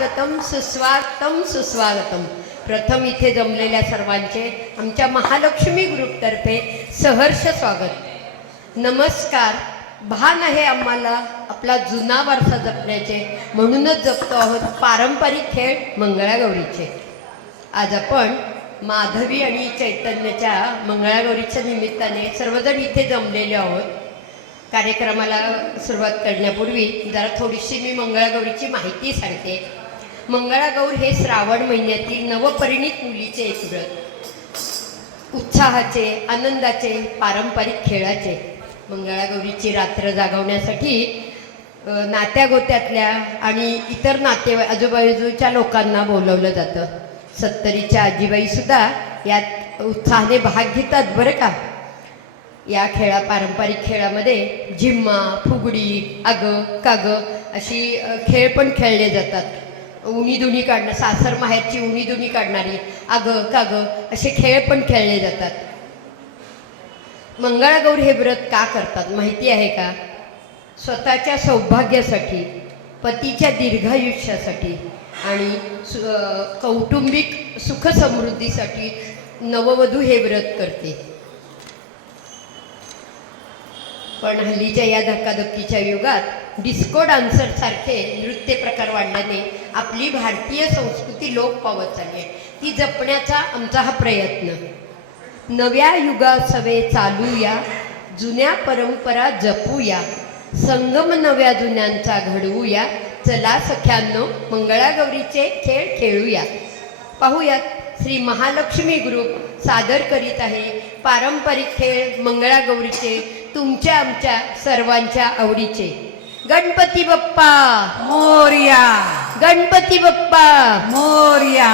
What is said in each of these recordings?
सुस्वागतम सुस्वागतम सुस्वागतम. प्रथम इथे जमलेल्या सर्वांचे आमच्या महालक्ष्मी ग्रुपतर्फे सहर्ष स्वागत. नमस्कार. भान आहे आम्हाला आपला जुना वारसा जपण्याचे, म्हणूनच जपतो आहोत पारंपरिक खेळ मंगळागौरीचे. आज आपण माधवी आणि चैतन्याच्या मंगळागौरीच्या निमित्ताने सर्वजण इथे जमलेले आहोत. कार्यक्रमाला सुरुवात करण्यापूर्वी जरा थोडीशी मी मंगळागौरीची माहिती सांगते. मंगळागौर हे श्रावण महिन्यातील नवपरिणीत मुलीचे एक व्रत, उत्साहाचे, आनंदाचे, पारंपरिक खेळाचे. मंगळागौरीची रात्र जागवण्यासाठी नात्यागोत्यातल्या आणि इतर आजूबाजूच्या लोकांना बोलवलं जातं. सत्तरीच्या आजीबाईसुद्धा यात उत्साहाने भाग घेतात बरं का. या पारंपरिक खेळामध्ये झिम्मा, फुगडी, आगं कागं अशी खेळ पण खेळले जातात. उणीधुणी काढणं, सासर माहेरची उणीधुणी काढणारी, आगं कागं असे खेळ पण खेळले जातात. मंगळागौर हे व्रत का करतात माहिती आहे का? स्वतःच्या सौभाग्यासाठी, पतीच्या दीर्घायुष्यासाठी आणि कौटुंबिक सुखसमृद्धीसाठी नववधू हे व्रत करते. पण हल्लीच्या या धक्काधक्कीच्या युगात डिस्को डान्सरसारखे नृत्य प्रकार वाढल्याने आपली भारतीय संस्कृती लोप पावत चालली आहे. ती जपण्याचा आमचा हा प्रयत्न. नव्या युगासवे चालूया, जुन्या परंपरा जपूया, संगम नव्या जुन्यांचा घडवूया, चला सख्यांनो मंगळागौरीचे खेळ खेळूया. पाहूयात श्री महालक्ष्मी ग्रुप सादर करीत आहे पारंपरिक खेळ मंगळागौरीचे, तुमच्या आमच्या सर्वांच्या आवडीचे. गणपती बाप्पा मोरया, गणपती बाप्पा मोरया.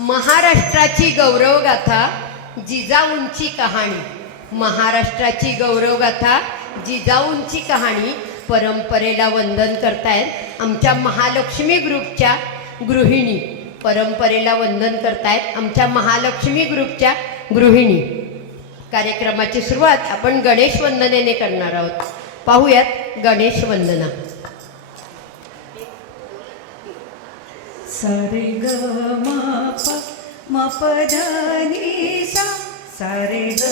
महाराष्ट्राची गौरवगाथा, जिजाऊंची कहाणी. महाराष्ट्राची गौरवगाथा, जिजाऊंची कहाणी. परंपरेला वंदन करतायत आमच्या महालक्ष्मी ग्रुपच्या गृहिणी. परंपरेला वंदन करतायत आमच्या महालक्ष्मी ग्रुपच्या गृहिणी. कार्यक्रमाची सुरुवात आपण गणेश वंदनेने करणार आहोत. पाहूयात गणेश वंदना. सारे ग म प ध नि सा, सारे ग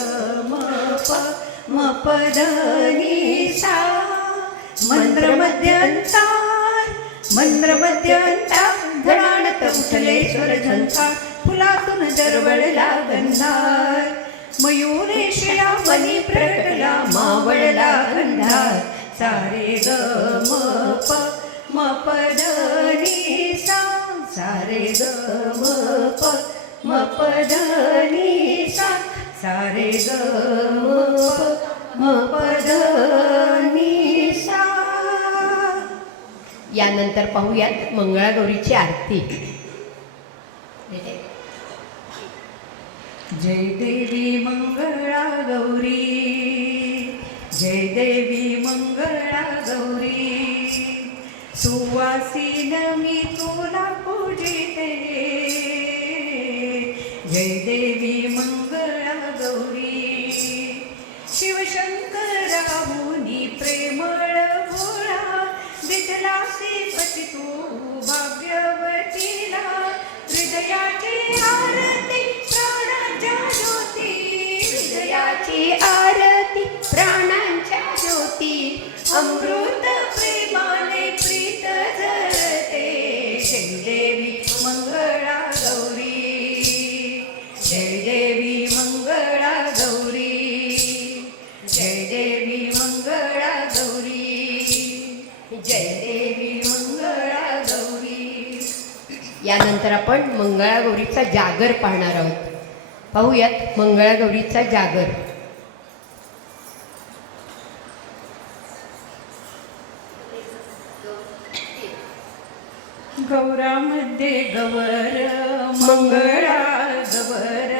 म प ध नि सा. मंत्र मध्यंतर, मंत्र मध्यंतर, धडानत उठले स्वर झंकार, फुलातून दरवळला गंधार. मयूरेशया वनी प्रगटला मावळला गंधार. सारे ग म प ध नि सा, सारे ग म प ध नि सा, सारे ग म प ध नि सा. यानंतर पाहूयात मंगळागौरीची आरती. जय देवी मंगळा गौरी, जय देवी मंगळा गौरी. सुवासीन मी तुला पूजिते, जय देवी मंगळा गौरी. शिवशंकराहुनी प्रेमळ भोळा, दिसलासी पती तू भाग्यवतीला. हृदयाची आरती प्राणांच्या ज्योती, हृदयाची आरती प्राणांच्या ज्योती. अमृत प्रेमाने प्रीत जळते, जय देवी मंगळा गौरी, जय देवी मंगळा गौरी, जय देवी मंगळा गौरी, जय देवी मंगळा गौरी. यानंतर आपण मंगळागौरीचा जागर पाहणार आहोत. पाहूयात मंगळागौरीचा जागर. गौरामध्ये गवर, मंगळा गवर,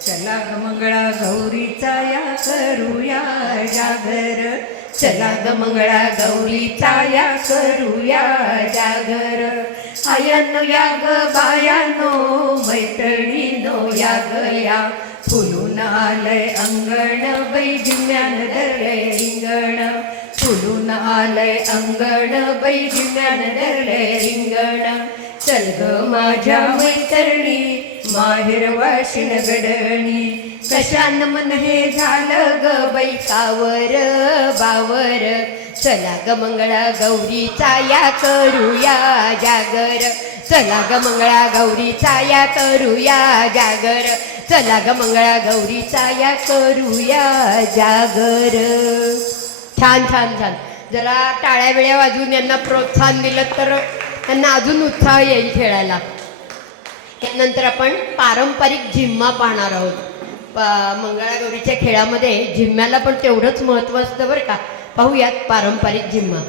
चला ग मंगळा गौरीचा या करूया जागर. चला ग मंगळा गौरीचा या करूया जागर. आयानो या ग बायानो, मैत्रिणीनो या ग या. फुलून आलंय अंगण, बैजम्यान धरलंय रिंगण. फुलून आलंय अंगण, बैजम्यान धरलंय रिंगण. चल ग माझ्या मैत्रिणी माहेर वाशिण गडणी. कशान मन हे झालं ग बैकावर बावर. चला ग मंगळा गौरीचा या करूया जागर. चला ग मंगळा गौरीचा या करूया जागर. चला ग मंगळा गौरीचा या करूया जागर. छान छान छान. जरा टाळ्या बिळ्या वाजवून यांना प्रोत्साहन दिलं तर त्यांना अजून उत्साह येईल खेळायला. त्यानंतर आपण पारंपरिक झिम्मा पाहणार आहोत. मंगळागौरीच्या खेळामध्ये झिम्म्याला पण तेवढंच महत्त्व असतं बरं का. पाहूयात पारंपरिक झिम्मा.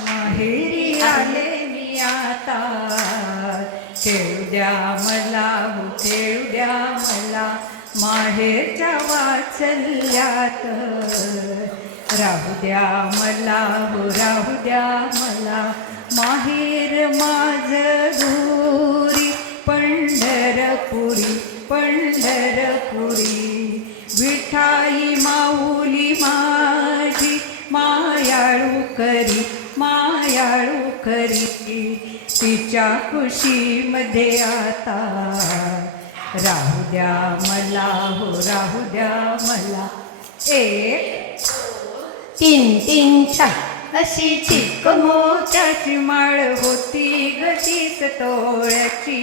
माहेरी आले मी आता खेळू द्या मला हो खेळू द्या मला. माहेरच्या वाचल्यात राहू द्या मला हो राहू द्या मला. माहेर माझ दूरी पंढरपुरी पंढरपुरी. विठाई माऊली माझी मायाळू करी मायाळू करी. तिच्या खुशीमध्ये आता राहू द्या मला हो राहू द्या मला. एक तीन तीन चार अशी चिक मोत्याची माळ होती ग 30 तोळ्याची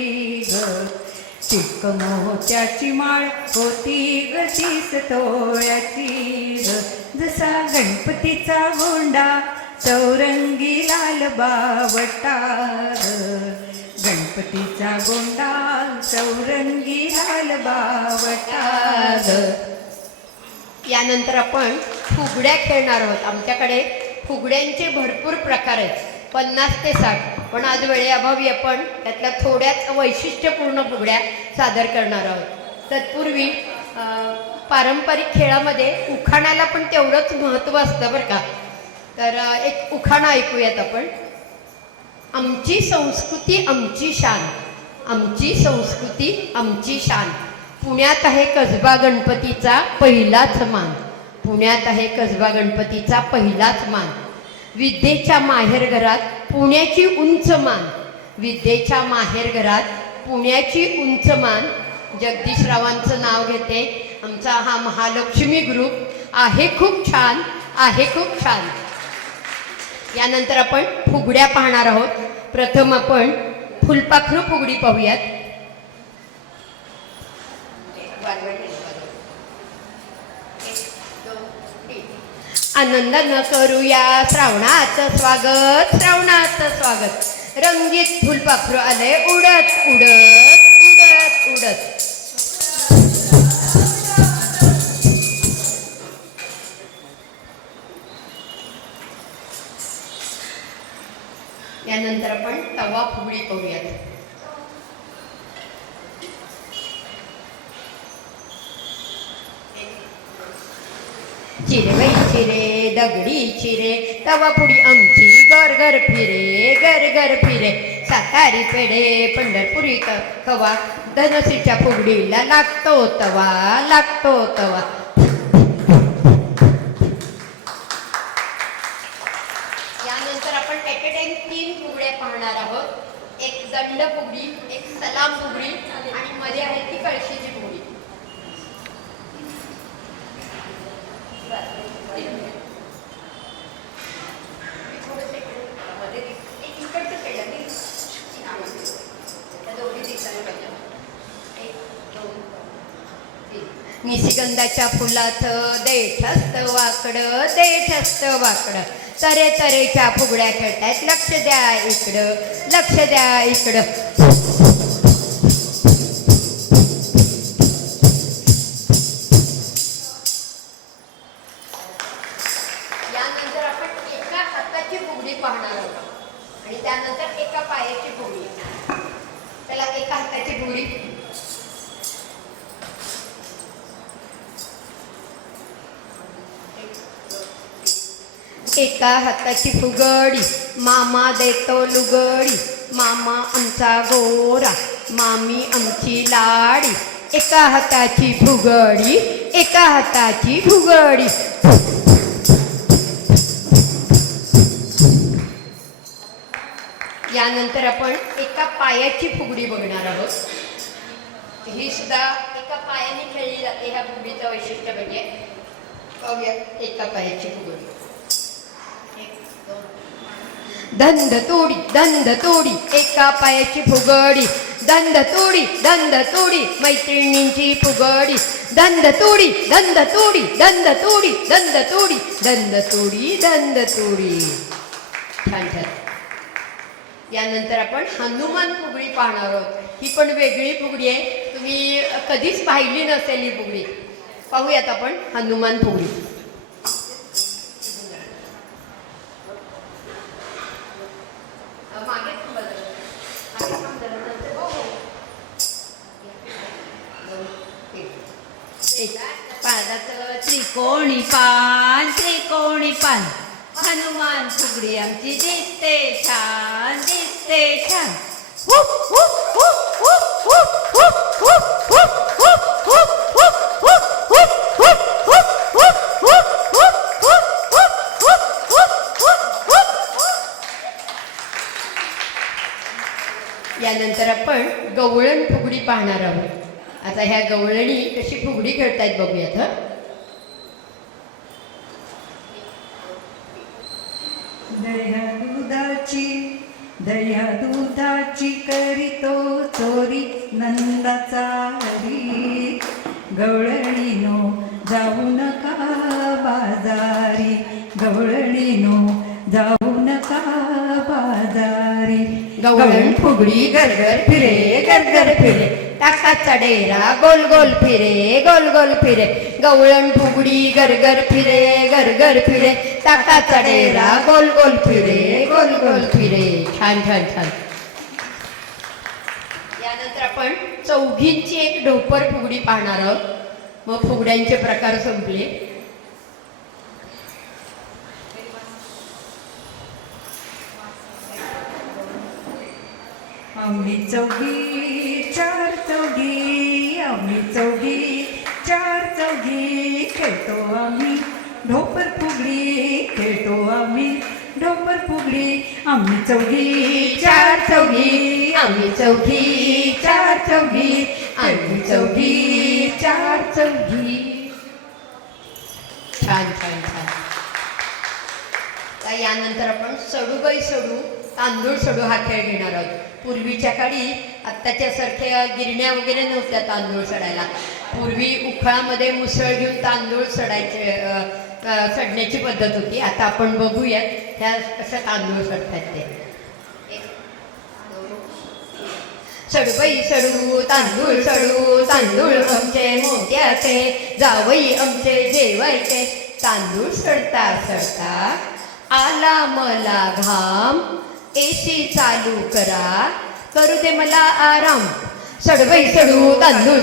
ग. चिक मोत्याची माळ होती ग 30 तोळ्याची ग. जसा गणपतीचा गोंडा चौरंगी लाल बावटा ग. गणपतीचा गोंडा चौरंगी लाल बावटा ग. यानंतर आपण फुगड्या खेळणार आहोत. आमच्याकडे फुगड्यांचे भरपूर प्रकार आहेत, 50 ते 60. पण आज वेळेअभावी आपण त्यातल्या थोड्याच वैशिष्ट्यपूर्ण फुगड्या सादर करणार आहोत. तत्पूर्वी पारंपरिक खेळामध्ये उखाण्याला पण तेवढंच महत्त्व असतं बरं का. तर एक उखाणा ऐकूयात आपण. आमची संस्कृती आमची शान. आमची संस्कृती आमची शान. पुण्यात आहे कसबा गणपतीचा पहिलाच मान. पुण्यात आहे कसबा गणपतीचा पहिलाच मान. विद्येच्या माहेरघरात पुण्याची उंच मान. विद्येच्या माहेरघरात पुण्याची उंच मान. जगदीशरावांचं नाव घेते. आमचा हा महालक्ष्मी ग्रुप आहे खूप छान, आहे खूप छान. यानंतर आपण फुगड्या पाहणार आहोत. प्रथम आपण फुलपाखरू फुगडी पाहूयात. आनंदानं करूया श्रावणाचं स्वागत, श्रावणाचं स्वागत. रंगीत फुलपाखरू आले उडत उडत उडत उडत. यानंतर आपण तवा फुगडी पाहूयात. चिरे बाई चिरे दगडी चिरे तवा पुडी आमची घर घर फिरे घर घर फिरे. सातारी पेढे पंढरपुरी कवा धनसीच्या फुगडीला लागतो तवा लागतो तवा. यानंतर आपण एट ए टाइम 3 फुगड्या पाहणार आहोत. एक दंड फुगडी, एक सलाम फुगडी आणि मध्ये आहे ती कळशीची फुगडी. निशिगंधाच्या फुलात देठस्त वाकडं देठस्त वाकडं. तरे तरेच्या फुगड्या खेळतायत. लक्ष द्या इकडं लक्ष द्या इकडं. यानंतर आपण एका हाताची फुगडी पाहणार आहोत आणि त्यानंतर एका पायाची फुगडी. चला एका हाताची फुगडी. एका हाताची फुगडी मामा देतो लुगडी. मामा आमचा गोरा मामी आमची लाडी. एका हाताची फुगडी एका हाताची फुगडी. यानंतर आपण एका पायाची फुगडी बघणार आहोत. ही सुद्धा एका पायाने खेळली जाते. ह्या फुगडीचं वैशिष्ट्य म्हणजे पाहूया एका पायाची फुगडी. दंद तोडी एका पायाची फुगडी. दंद तोडी मैत्रिणींची फुगडी. दंद तोडी छान छान. यानंतर आपण हनुमान फुगडी पाहणार आहोत. ही पण वेगळी फुगडी आहे. तुम्ही कधीच पाहिली नसेल ही फुगडी. पाहूयात आपण हनुमान फुगडी. पादाचं त्रिकोणी पान हनुमान फुगडी आमची दिसते छान. यानंतर आपण गवळण फुगडी पाहणार आहोत. आता ह्या गवळणी कशी फुगडी खेळतायत बघूयात. दह्या दुधाची करीतो चोरी नंदाचा हरी. गवळणीनो जाऊ नका बाजारी. गवळणीनो जाऊ नका बाजारी. गवळण फुगडी गरगर फिरे टाकाचा डेरा गोल गोल फिरे. गवळण फुगडी गरगर फिरे टाकाचा डेरा गोल गोल फिरे. छान. यानंतर आपण चौघींची एक ढोपर फुगडी पाहणार आहोत. मग फुगड्यांचे प्रकार संपले. आम्ही चौघी चार चौघी खेळतो आम्ही ढोपर फुगडी. आम्ही चौघी चार चौघी छान. तर यानंतर आपण सडू तांदूळ सडू हा खेळ घेणार आहोत. पूर्वीच्या काळी आत्ताच्या सारख्या गिरण्या वगैरे नव्हत्या तांदूळ सडायला. पूर्वी उखळामध्ये मुसळ घेऊन तांदूळ सडण्याची पद्धत होती. आता आपण बघूयात ह्या कशा तांदूळ सडतात ते. सडू तांदूळ आमचे मोत्याचे जावई आमचे जेवायचे. तांदूळ सडता आला मला घाम. एसी चालू करा करू दे मला आराम. सडू तांदूळ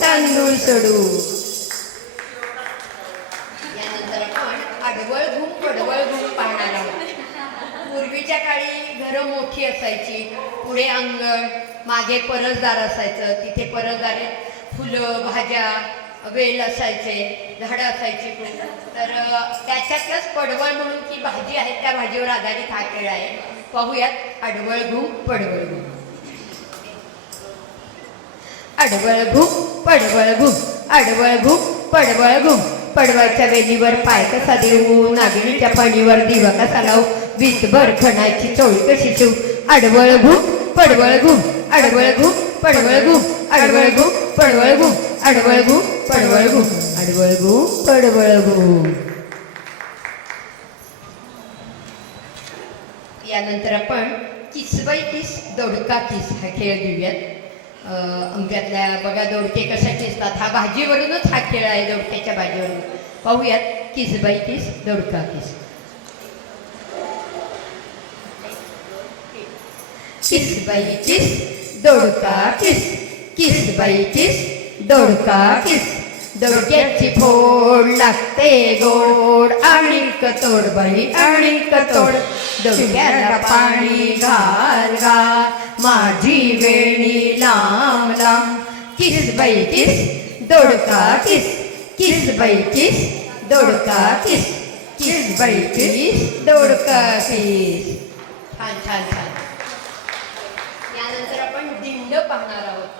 तांदूळ सडू. यानंतर आपण आडवळ घुम पाहणार आहोत. पूर्वीच्या काळी घरं मोठी असायची. पुढे अंगण, मागे परसदार असायचं. तिथे परसदारात फुलं भाज्या वेल असायचे, झाडं असायची. तर त्याच्यातलंच पडवळ म्हणून ती भाजी आहे. त्या भाजीवर आधारित हा खेळ आहे. पाहूयात आडवळ घुम पडवळ घुम. पडवळ घुम. पडवळच्या वेलीवर पाय कसा देऊ. नागिणीच्या पाणीवर दिवा कसा लावू. वीसभर खणाची चोळी कशी शिवू. आडवळ घुम पडवळ घुम. यानंतर आपण किसबाई किस दोडका किस हा खेळ घेऊयात. आमच्यातल्या बघा दोडके कशा किसतात. हा भाजीवरूनच हा खेळ आहे. दोडक्याच्या भाजीवरून पाहूयात. किसबाई किस दोडका किस. किसबाई किस दोडका किस. दोडक्याची फोड लागते गोड. आणि कतोड दोडक्याला पाणी घाल माझी वेणी लांब. किसबाई किस दोडका किस. तीस बाई तीस दोडका तीस. छान छान छान. यानंतर आपण दिंड पाहणार आहोत.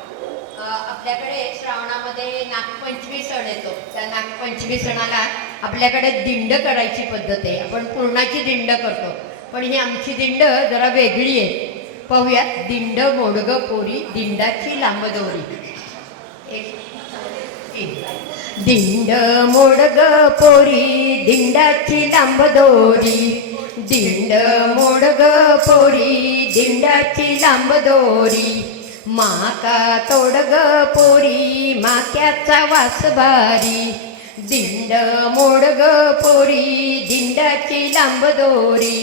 आपल्याकडे श्रावणामध्ये नागपंचमी सण येतो. त्या नागपंचमी सणाला आपल्याकडे दिंड करायची पद्धत आहे. आपण पूर्णाची दिंड करतो, पण ही आमची दिंड जरा वेगळी आहे. पाहूयात. दिंड मोडग पोरी दिंडाची लांब दोरी. दिंड मोडग पोरी दिंडाची लांब दोरी. दिंड मोडग पोरी दिंडाची लांब दोरी. माका तोडग पोरी माक्याचा वास भारी. दिंड मोडग पोरी दिंडाची लांब दोरी.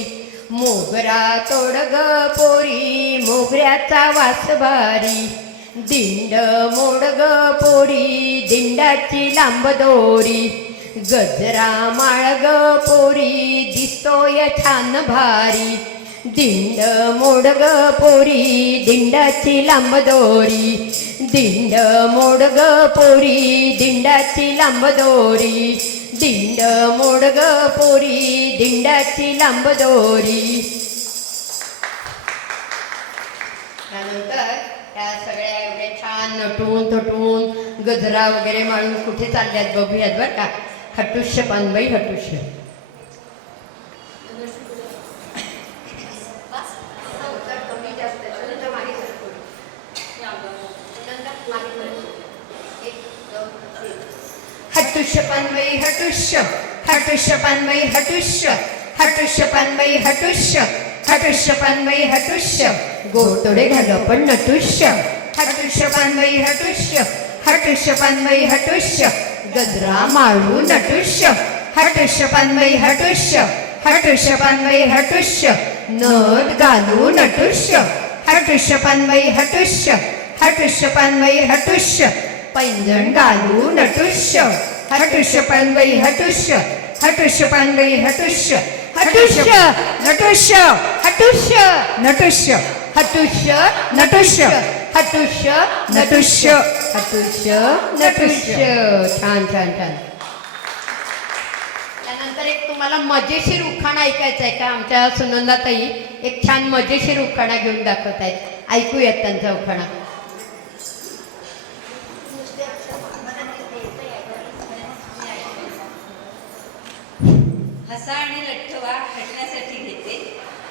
मोगरा तोडग पोरी मोगऱ्याचा वास भारी. दिंड मोडग पोरी दिंडाची लांब दोरी. गजरा माळग पोरी दिसतोय छान भारी. दिंड मोडग पोरी दिंडाची लांब दोरी. दिंड मोडग पोरी दिंडाची लांब दोरी. दिंड मोडग पोरी दिंडाची लांब दोरी. त्यानंतर त्या सगळ्या एवढ्या छान नटून थटून गजरा वगैरे माळून कुठे चालल्यात बघूयात बरं का. हटुष्य पानबाई हटुष्य. हटुष्य पानबाई हटुष्य. हटुष्य पानबाई हटुष्य. हटुष्य पानबाई हटुष्य. हटुष्य पानबाई हटुष्य. गोडतोडे घाल पण नटुष्य. हटुष्य पानबाई हटुष्य. हटुष्य पानबाई हटुष्य. गजरा माळू नटुष्य. हटुष्य पानबाई हटुष्य. हटुष्य पानबाई हटुष्य. नथ घालू नटुष्य. हटुष्य पानबाई हटुष्य. हटुष्य पानबाई हटुष्य. पैंजण घालू नटुष्य. हटुष्य पानबाई हटुष्य. हटुष्य पानबाई हटुष्य. हटुष्य नटुष्य. हटुष्य नटुष्य. हटुष्य नटुष्य. हटुष्य नटुष्य. हटुष्य नटुष्य. छान छान छान. त्यानंतर एक तुम्हाला मजेशीर उखाणा ऐकायचा आहे का. आमच्या सुनंदाताई एक छान मजेशीर उखाणा घेऊन दाखवत आहेत. ऐकूयात त्यांचा उखाणा. हसा आणि लठ्ठवा हटण्यासाठी घेते.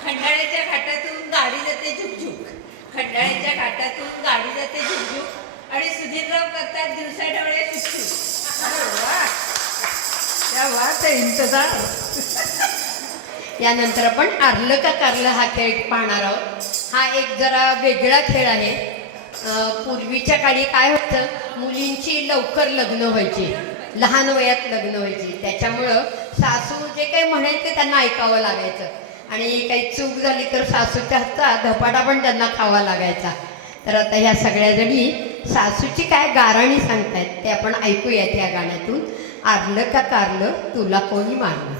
खंडाळ्याच्या घाटातून गाडी जाते झुकझुक. खंडाळ्याच्या घाटातून गाडी जाते झुकझुक आणि सुधीरराव करतात दिवसा डोळे शुकशुक. क्या बात है इंतजार. यानंतर आपण आरलं का कारलं हा खेळ पाहणार आहोत. हा एक जरा वेगळा खेळ आहे. पूर्वीच्या काळी काय होतं, मुलींची लवकर लग्न व्हायची, लहान वयात लग्न व्हायची. त्याच्यामुळं सासू जे काही म्हणेल ते त्यांना ऐकावं लागायचं आणि काही चूक झाली तर सासूच्या हातचा धपाटा पण त्यांना खावा लागायचा. तर आता ह्या सगळ्या जणी सासूची काय गाराणी सांगतायत ते आपण ऐकूयात या गाण्यातून. आरलं का कारलं तुला कोणी मारलं.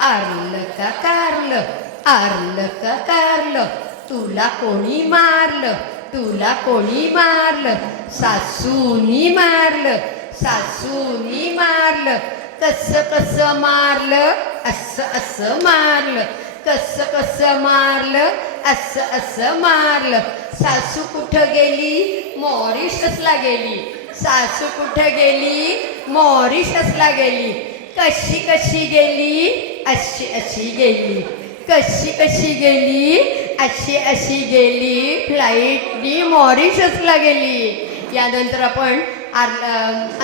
आरलं का कारलं. आरलं का कारलं तुला कोणी मारलं. तुला कोणी मारलं. सासूनी मारलं. सासूनी मारलं. कसं कसं मारलं. असं असं मारलं. कसं कसं मारलं. असं असं मारलं. सासू कुठं गेली. मॉरिशसला गेली. सासू कुठं गेली. मॉरिशसला गेली. कशी कशी गेली. अशी अशी गेली. कशी कशी गेली. अशी अशी गेली. फ्लाईटनी मॉरिशसला गेली. यानंतर आपण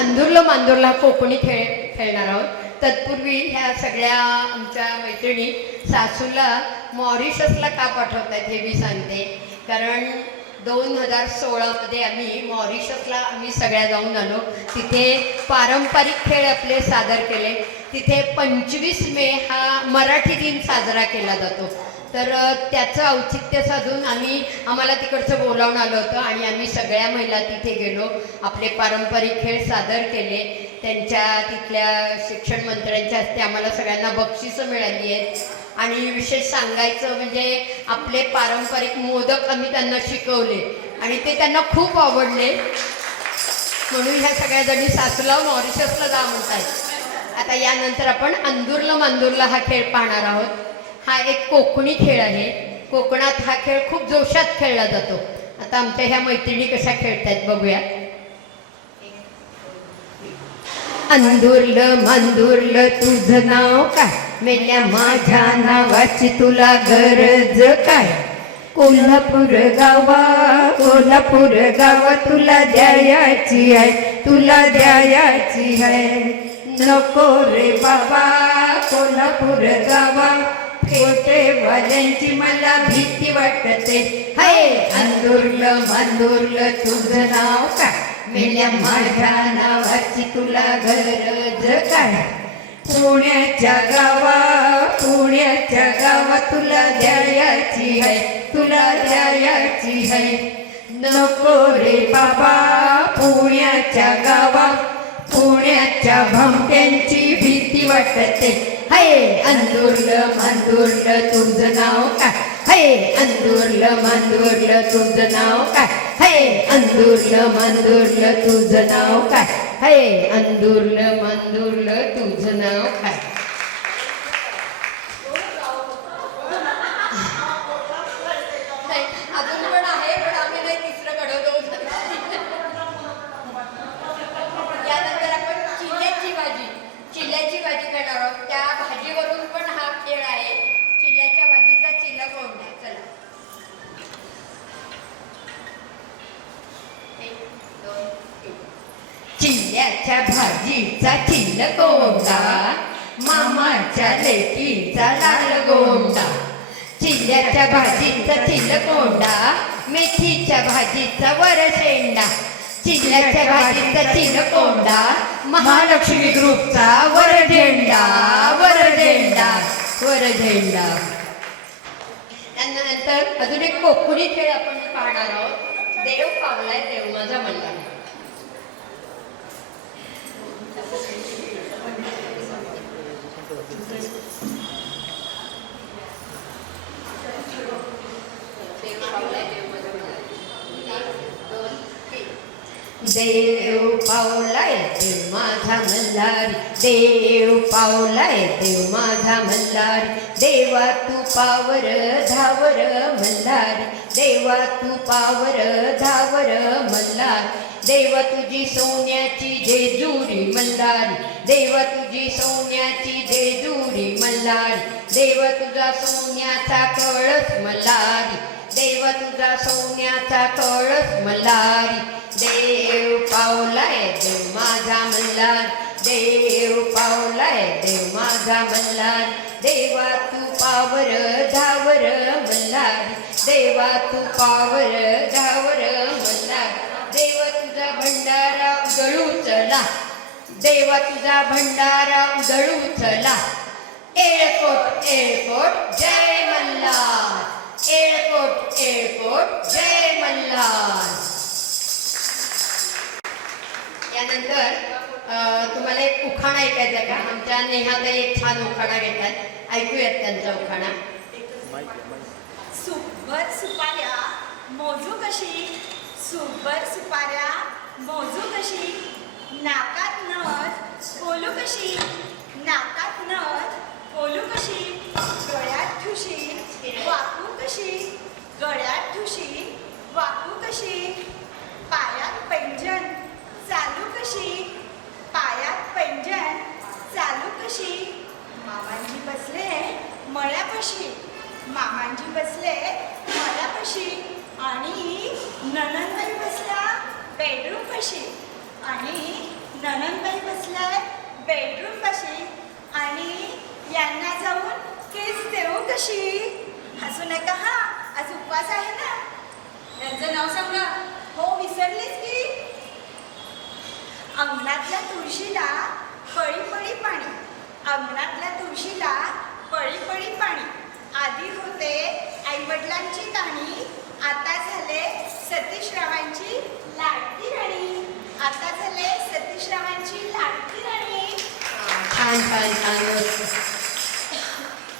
अंदुरला मांदुरला कोकणी खेळणार आहोत. तत्पूर्वी ह्या सगळ्या आमच्या मैत्रिणी सासूला मॉरिशसला का पाठवत आहेत हे मी सांगते. कारण 2016मध्ये आम्ही मॉरिशसला सगळ्या जाऊन आलो. तिथे पारंपरिक खेळ आपले सादर केले. तिथे 25 मे हा मराठी दिन साजरा केला जातो. तर त्याचं औचित्य साधून आम्हाला तिकडचं बोलावून आलं होतं आणि आम्ही सगळ्या महिला तिथे गेलो. आपले पारंपरिक खेळ सादर केले. त्यांच्या तिथल्या शिक्षण मंत्र्यांच्या हस्ते आम्हाला सगळ्यांना बक्षिसं मिळाली आहेत. आणि विशेष सांगायचं म्हणजे आपले पारंपरिक मोदक आम्ही त्यांना शिकवले आणि ते त्यांना खूप आवडले, म्हणून ह्या सगळ्या जणी सासूला मॉरिशसला जा म्हणतायत. आता यानंतर आपण अंदुरला मांदुरला हा खेळ पाहणार आहोत. हा एक कोकणी खेळ आहे. कोकणात हा खेळ खूप जोशात खेळला जातो. आता आमच्या ह्या मैत्रिणी कशा खेळतायत बघूया. अंदुरलं मांदुरलं तुझं नाव काय, मेल्या माझ्या नावाची तुला गरज काय. कोल्हापूर गावा तुला द्यायची आहे, तुला द्यायची आहे. नको रे बाबा कोल्हापूर गावा, खोटेवाल्यांची मला भीती वाटते. हाय अंदुरलं मांदुरलं तुझं नाव काय, मेल्या माझ्या नावाची तुला गरज काय. पुण्याच्या गावा तुला द्यायची आहे, तुला द्यायची आहे. नको रे बाबा पुण्याच्या गावा, पुण्याच्या भमक्यांची भीती वाटते. हाय अंदुरलं मांदुरलं तुझं नाव काय, हाय अंदुरलं मांदुरलं तुझं नाव काय, हाय अंदुरलं मांदुरलं तुझं नाव काय, हाय अंदुरलं मांदुरलं तुझं नाव काय. अजून पण आहे, पण आम्ही नाही तिसरं घडवतो. यानंतर आपण चिल्ल्याची भाजी करणार आहोत. त्या भाजीवरून पण हा खेळ आहे. चिल्ल्याच्या भाजीचा चिल्ला कोंडा. चला 1 2 3. चिल्ल्याच्या भाजीचा चिल्ल कोंडा, मामाच्या लेकीचा लाल गोंडा. चिल्ल्याच्या भाजीचा चिल्ल कोंडा, मेथीच्या भाजीचा वरशेंडा. चिल्ल्याच्या भाजीचा चिल्ल कोंडा, महालक्ष्मी ग्रुपचा वरझेंडा, वरझेंडा, वरझेंडा. त्यानंतर अजून एक कोकणी खेळ आपण पाहणार आहोत. देव पावलाय देव माझा मल्हार. देव पावलाय देव माझा मल्हारी, देव पावलाय देव माझा मल्हारी. देवा तू पावर धावर मल्हारी, देवा तू पावर धावर मल्हारी. देवा तुझी सोन्याची जेजुरी मल्हारी, देवा तुझी सोन्याची जेजुरी मल्हारी. देवा तुझा सोन्याचा कळस मल्हारी, देवा तुझा सोन्याचा कळस मल्हारी. देव पावलाय देव माझा मल्हार, देव पावलाय देव माझा मल्हार. देवा तू पावर धावर मल्हारी, देवा तू पावर धावर मल्हारी. देवा तुझा भंडारा उधळू चला, देवा तुझा भंडारा उधळू चला. येळकोट येळकोट जय मल्हार, येळकोट येळकोट जय मल्हार. यानंतर तुम्हाला एक उखाणा ऐकायचा का? आमच्या नेहाताई एक छान उखाणा घेतात, ऐकूयात त्यांचा उखाणा. सुभर सुपाऱ्या मोजू कशी, सुभर सुपाऱ्या मोजू कशी. नाकात नथ बोलू कशी, नाकात नथ बोलू कशी. गळ्यात ठुशी वाकू कशी, गळ्यात ठुशी वाकू कशी. पायात पैंजण चालू कशी, पायात पैंजण चालू कशी. मामांजी बसले मळ्यापाशी, मामांजी बसले मळ्यापाशी. आणि नणंदबाई बसल्या बेडरूम पाशी, आणि नणंदबाई बसल्या बेडरूम पाशी. आणि यांना जाऊन केस देऊ कशी. हसू नका हा, आज उपवास आहे ना. यांचं नाव सांग ना. हो विसरलीस की. अंगणातल्या तुळशीला पळी पळी पाणी, अंगणातल्या तुळशीला पळी पळी पाणी. आधी होते आईवडिलांची कहाणी, आता झाले सतीशरावांची लाडकी राणी. आता झाले सतीशरावांची लाडकी राणी. छान छान छान.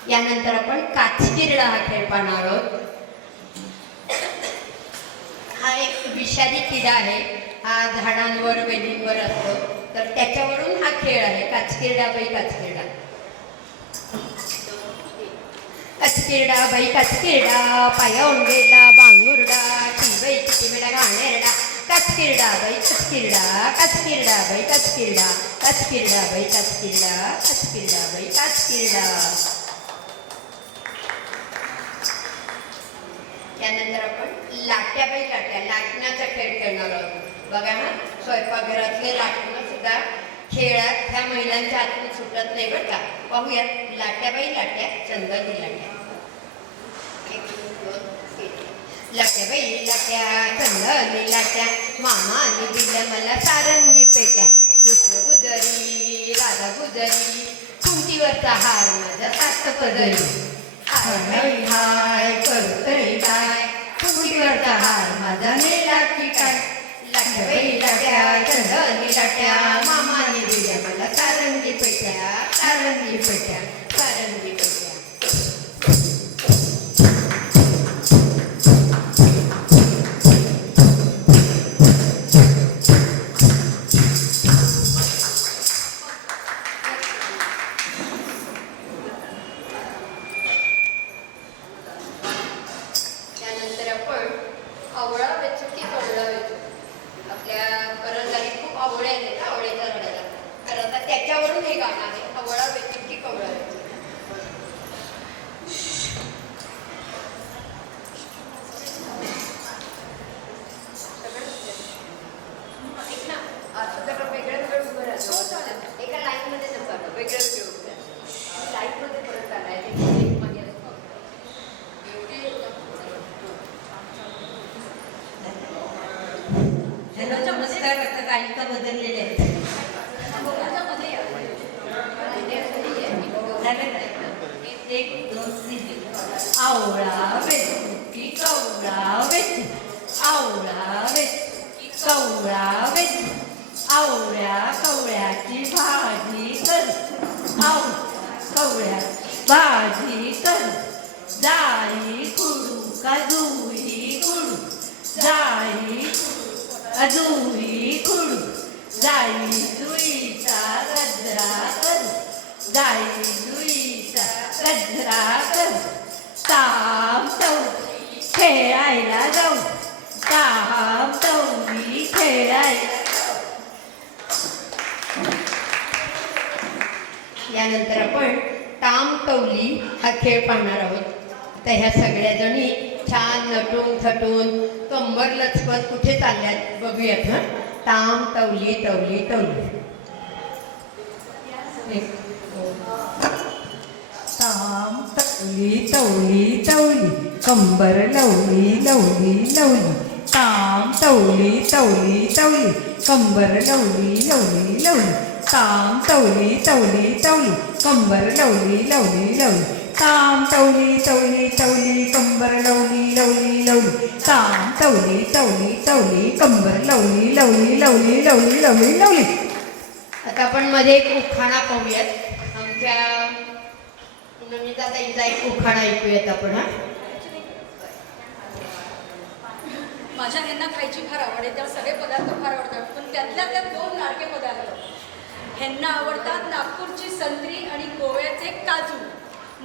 यानंतर आपण काचकिरडा हा खेळ पाहणार आहोत. हा एक विषारी किडा आहे. हा झाडांवर वेलींवर असतो. तर त्याच्यावरून हा खेळ आहे. काचकिरडा बाई काचकिरडा. काचकिरडा बाई काचकिरडा, पाया ओंडेला बांगुरडा, बाई किती वेळा घाणेरडा. काचकिरडा बाई काचकिरडा, काचकिरडा बाई काचकिरडा, काचकिरडा बाई काचकिरडा, काचकिरडा बाई काचकिरडा. त्यानंतर आपण लाट्या बाई लाट्या, लाटण्याचा खेळ खेळणार आहोत. बघा ना, स्वयंपाकघरातले लाटणं सुद्धा खेळात ह्या महिलांच्या हातून सुटत नाही बरं का. पाहूयात लाट्या बाई लाट्या, चंदनी लाट्या. लाट्या बाई लाट्या, चंदनी लाट्या, मामाने दिल्या मला सारंगी पेट्या. कृष्ण गुजरी, राधा गुजरी, कुंतीवरचा हार माझा सात पदरी. हाय हाय करतय काय, कुंतीवरचा हार माझा नेला की काय. लाट्या बाई लाट्या, चंदनी लाट्या, मामाने दिल्या मला सारंगी पेट्या, सारंगी पेट्या, सारंगी पेट्या. त्यानंतर आपण आवळा वेचू की कवळा वेचू. आपल्या परंजारी खूप आवळे आहेत ना, आवळेच्या झाडाला. तर आता त्याच्यावरून हे गाणं आहे, आवळा वेचू की कवळा वेचू. ऐक ना, असं जरा वेगळंच वेळ उभं राहतो. एका लाईनमध्ये नका, वेगळंच वेळ उभं राहतो. लाईनमध्ये परत आलाय ते मागे असतो. नमस्कार. आता तालिका बदललेल्या आहेत. एक दोन तीन. आवळा वेचू की कवळा वेचू, आवळा वेचू की कवळा वेचू, आवळ्या कवळ्याची भाजी कर, कवळ्याची भाजी कर. जाई खुडू का जुई खुडू, जाई जुई खुडू, जाई जुईचा गजरा कर, जाई जुईचा गजरा कर. ताम तवली खेळायला जाऊ, ताम तवली खेळायला. यानंतर आपण टाम तवली हा खेळ पाहणार आहोत. तर ह्या सगळ्या जणी छान नटून थटून कंबर लचपत कुठे चालल्यात बघूयात. हा, टाम तवली तवली तवली. ताम तवली तवली तवली, कंबर लवली लवली लवली. ताम तवली तवली तवली, कंबर लवली लवली लवली. ताम तवली तवली तवली, कंबर लवली लवली लवली. ताम तवली तवली तवली, कंबर लवली लवली लवली. ताम तवली तवली तवली, कंबर lovely lovely lovely lovely lovely lovely. आता आपण मध्ये एक उखाणा पाहूयात. आमच्या नमिताताईंचा एक उखाणा ऐकूयात आपण. हा, माझ्या ह्यांना खायची फार आवड आहे, त्या सगळे पदार्थ फार आवडतात, पण त्यातल्या त्यात दोन लाडके पदार्थ. ह्यांना आवडतात नागपूरची संत्री आणि गोव्याचे काजू.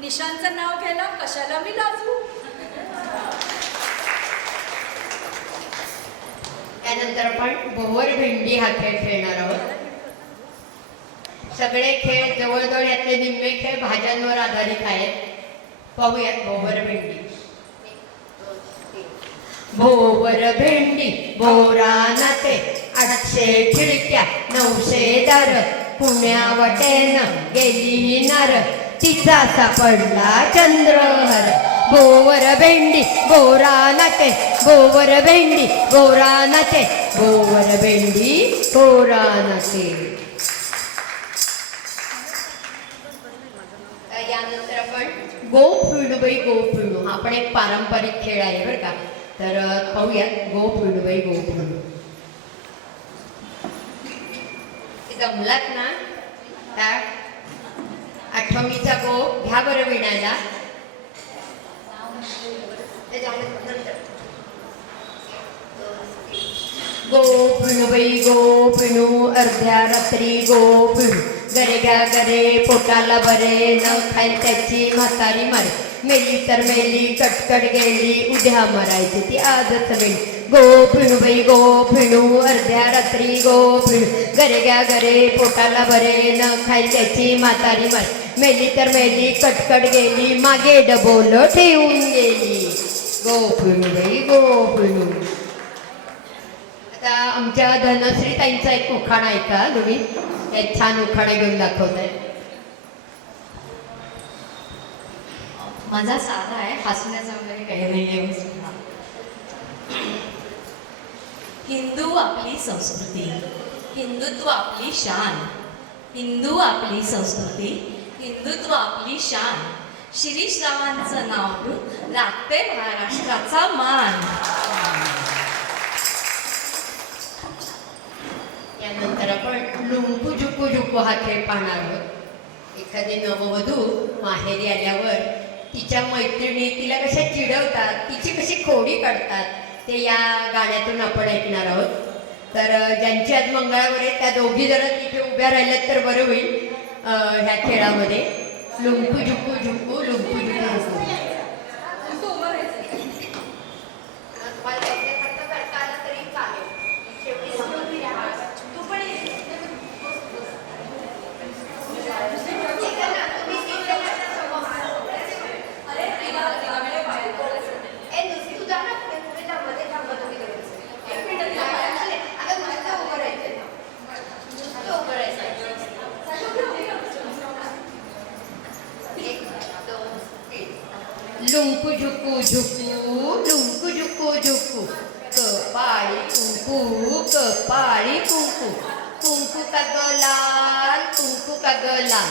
निशांचं नाव घ्यायला कशाला मी लाजू. त्यानंतर आपण भोवर भेंडी हा खेळ खेळणार आहोत. सगळे खेळ जवळजवळ यातले निम्मे खेळ भाज्यांवर आधारित आहेत. पाहूयात भोवर भेंडी. भोवर भेंडी बोरानाते, 800 खिडक्या 900 दार, पुण्यावटेनं गेली नार, तिचा सापडला चंद्रहर. भोवर भेंडी बोरानाते, भोवर भेंडी बोरानाते, भोवर भेंडी बोरानाते. यानंतर आपण गो फिडूबाई गो फिडू हा पण एक पारंपरिक खेळ आहे बरं का. तर पाहूयात गो फिडूबाई गो फिडू. जमलात ना, त्या आठवणीचा गो घ्या बरं विणायला. त्याच्यामध्ये गो पिणू बाई गो पिणू अर्ध्या रात्री गो पिणू गरे गा गरे पोटाला बरे न खाईल त्याची म्हातारी मारे मेली तर मेली कटकट गेली उद्या मरायची ती आजच मेली गो पिणू बाई गो पिणू अर्ध्या रात्री गो पिणू गरे गा गरे पोटाला बरे न खाईल त्याची म्हातारी मारे मेली तर मेली कटकट गेली मागे डबोल ठेवून गेली गो पिणू बाई गो पिणू. आता आमच्या धनश्री ताईंचा एक उखाणा आहे का तुम्ही एक छान उखाणा घेऊन दाखवत आहे. माझा साधा आहे, हसण्याचा वगैरे काही नाही आहे. हिंदू आपली संस्कृती, हिंदुत्व आपली शान, हिंदू आपली संस्कृती, हिंदुत्व आपली शान, शिरीष रावांचं नाव घेऊन राखते महाराष्ट्राचा मान. यानंतर आपण लुंकू झुकू झुकू हा खेळ पाहणार आहोत. एखादी नववधू माहेरी आल्यावर तिच्या मैत्रिणी तिला कशा चिडवतात, तिची कशी खोडी काढतात ते या गाण्यातून आपण ऐकणार आहोत. तर ज्यांची आज मंगळावर आहे त्या दोघी जरा तिथे उभ्या राहिल्यात तर बरं होईल ह्या खेळामध्ये. लुंकू झुकू झुकू लुंकू झुकू झुकू. तुम्हाला त्याच्याकरता करता आलं तरी चालेल. शेवटी समजली आहे. तू पण ये. लुंकू झुकू झुकू लुंकू झुकू झुकू कपाळी कुंकू कपाळी कुंकू कुंकू का ग लाल कुंकू का ग लाल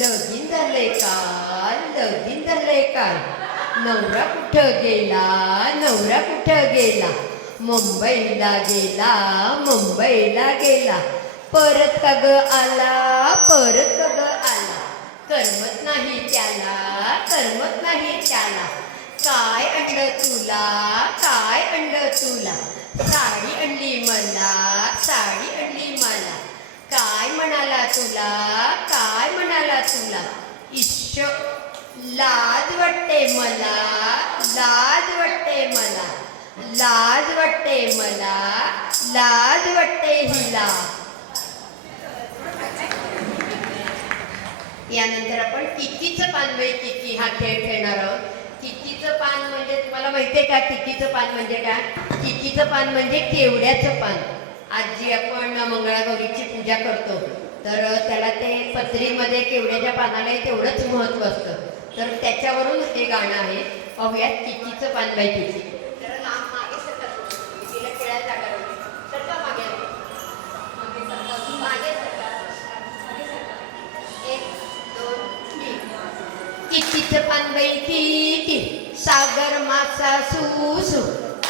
लगीन झाले काल लगीन झाले काल नवरा कुठं गेला नवरा कुठं गेला मुंबईला गेला मुंबईला गेला परत का ग आला परत का ग आला करमत नाही त्याला करमत नाही त्याला काय आणलं तुला काय आणलं तुला साडी आणली मला साडी आणली मला काय म्हणाला तुला काय म्हणाला तुला इश्श लाज वाटते मला लाज वाटते मला लाज वाटते मला लाज वाटते हिला. यानंतर आपण किकीचं पान बाई किकी हा खेळ खेळणार आहोत. किकीचं पान म्हणजे तुम्हाला माहिती आहे का किकीचं पान म्हणजे काय? किकीचं पान म्हणजे केवड्याचं पान. आज जी आपण मंगळागौरीची पूजा करतो तर त्याला ते पत्रीमध्ये केवड्याच्या पानाला तेवढंच महत्त्व असतं. तर त्याच्यावरून हे गाणं आहे. पाहूयात किकीचं पान बाई किकी. तर लांब मागे सरका तिला खेळायला जागा होती. सरका मागे मागे सरका. एक दोन तीन. किकीचं पान बाई किकी सागर मासा सुसू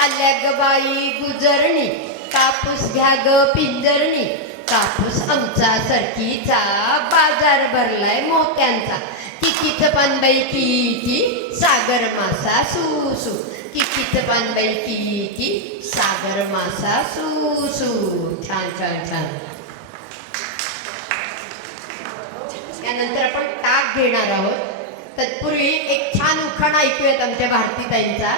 आल्या ग बाई गुजरणी कापूस घ्या ग पिंजरणी कापूस आमचा सरकीचा बाजार भरलाय मोत्यांचा. किकीचं पान बाई किकी सागर मासा सुसू किकीचं पान बाई किकी सागर मासा सुसू. छान छान छान. त्यानंतर आपण ताक घेणार आहोत. तत्पूर्वी एक छान उखाणा ऐकूयात आमच्या भारतीताईंचा.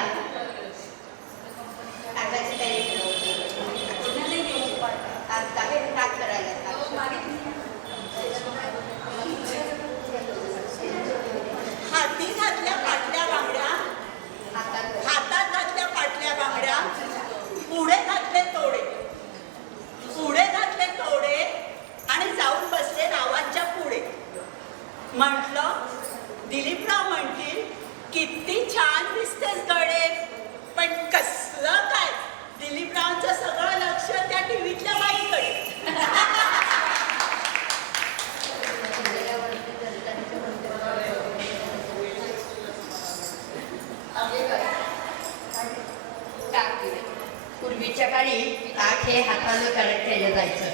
हाती घातल्या पाटल्या बांगड्या हातात घातल्या पाटल्या बांगड्या पुढे घातले तोडे पुढे घातले तोडे आणि जाऊन बसले रावांच्या पुढे. म्हटलं दिलीपराव म्हणतील किती छान दिसतेस गडे पण कसलं काय दिलीपरावांचं सगळं लक्ष त्या टीव्हीतल्या बाईकडे. पूर्वीच्या काळी ताक हे हातानं केलं जायचं.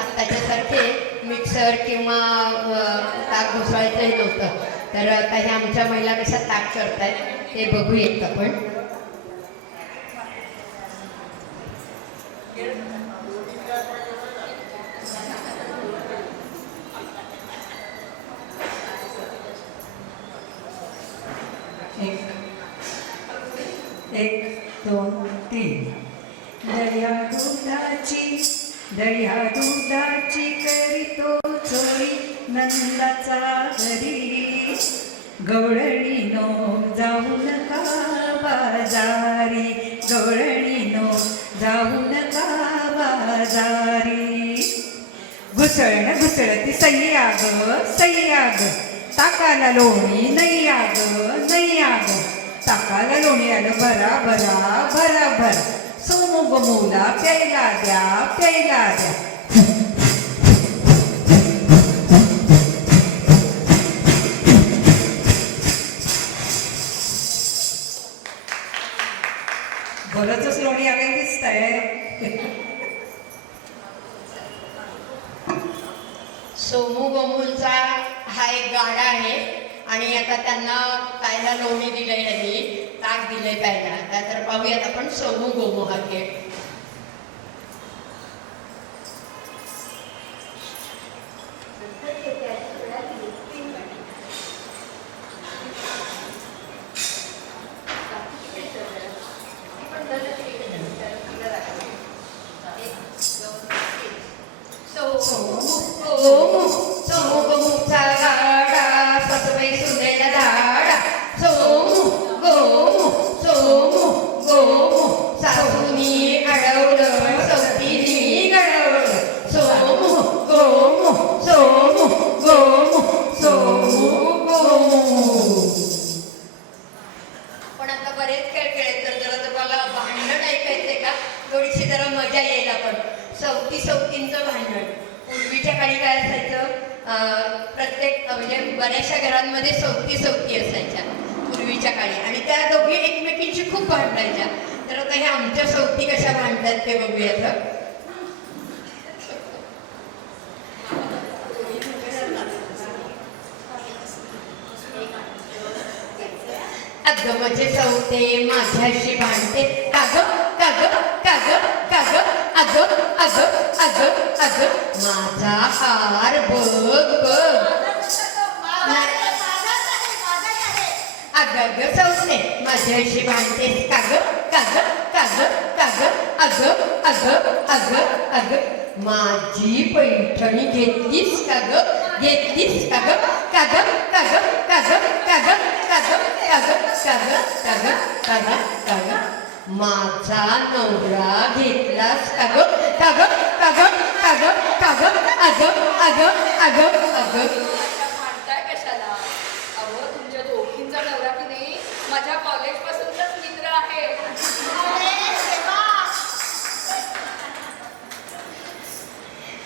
आत्ताच्यासारखे मिक्सर किंवा ताक घुसळायचं हे नव्हतं. तर आता हे आमच्या महिला कशा ताक करतायत ते बघूयात आपण. एक एक दोन तीन. दर्या दुधाची करीतो चोरी नंदाचा घरी. गवळणीनो जाऊ नका बाजारी, गवळणीनो जाऊ नका बाजारी. घुसळती सय्याग सय्याग, ताकाला लोणी नैयाग नैयाग, ताकाला लोणी आलं भरा भरा भरा भरा. सोमू गोमूला प्यायला द्या प्यायला द्या. बरंच लोणी आलेलं दिसतंय. सोमू गोमुलचा हा एक गाडा आहे आणि आता त्यांना प्यायला लोणी दिलंय, यांनी ताक दिलंय प्यायला. तर पाहूयात आपण सोमू गोमू हा खेळ. सोमू गोमुचा गाडा सासूबाई सुनेला धाडा. सोमू गोमू सासूनी अडवलं सौतीनी घडवलं. सोमू गोमू पण आता बरेच खेळ खेळत, तर जरा तुम्हाला भांडण ऐकायचंय का? थोडीशी जरा मजा येईल. आपण सौतींचं भांडण. पूर्वीच्या काळी काय असायचं, प्रत्येक म्हणजे बऱ्याचशा घरांमध्ये सौती असायच्या पूर्वीच्या काळी, आणि त्या दोघी एकमेकींशी खूप भांडायच्या. तर आता हे आमच्या सौती कशा भांडतात ते बघूयात. अगं माझे सौते माझ्याशी भांडते, काग काग काग काग, अग अग अग अग माझा हार बघ बघ. अग अग सौते माझ्याशी भांडतेस, काग काग काग काग, अग अग अग अग माझी पैठणी घेतलीस का ग, घेतलीस का ग, काग काग काग काग काग काग काग काग काग माझा नवरा घेतलास का ग, काग काग काग काग, अग अग अग अग. भांडताय कशाला? अहो तुमच्या दोघींचा नवरा की नाही माझ्या कॉलेजपासूनचाच मित्र आहे.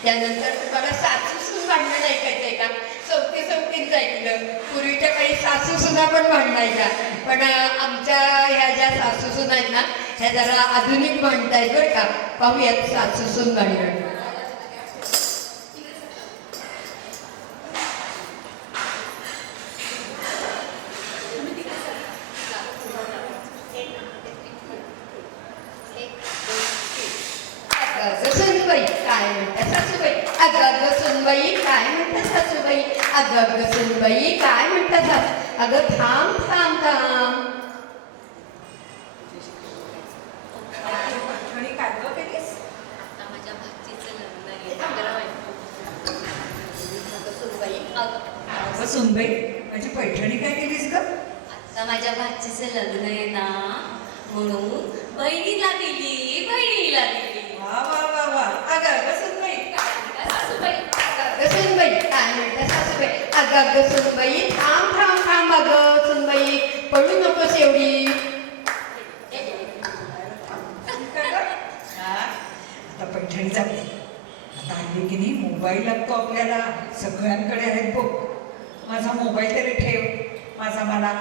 त्यानंतर तुम्हाला सासूसून भांडण ऐकायचंय का? सौतींचं ऐकलं. पूर्वीच्या काळी सासू सुद्धा पण भांडायच्या, पण आमच्या ह्या ज्या सासूसून आहेत ना, ह्या जरा आधुनिक भांडतायत बरं का. पाहूयात सासूसून भांडण. सुनबाई काय म्हणता सासूबाई, अगं सुनबाई काय म्हणता सासूबाई, अगं सुनबाई काय म्हणता सासू, अगं थांब थांब थांब. आणि काय गं केलीस? आता माझ्या भाचीचं लग्न आहे. सुनबाई अगं सुनबाई माझी पैठणी काय केलीस ग? आता माझ्या भाचीचं लग्न आहे ना, म्हणून बहिणीला दिली, बहिणीला दिली. वा वा वा वा. अगं सुनबाई सासूबाई अगं सुनबाई काय म्हणता सासूबाई, अगं सुनबाई थांब थांब थांब, अगं सुनबाई पडू नकोस एवढी. आता पैठणी जाते. आता हल्ली की नाही मोबाईल लागतो आपल्याला, सगळ्यांकडे आहेत बघ. माझा मोबाईल तरी ठेव माझा मला.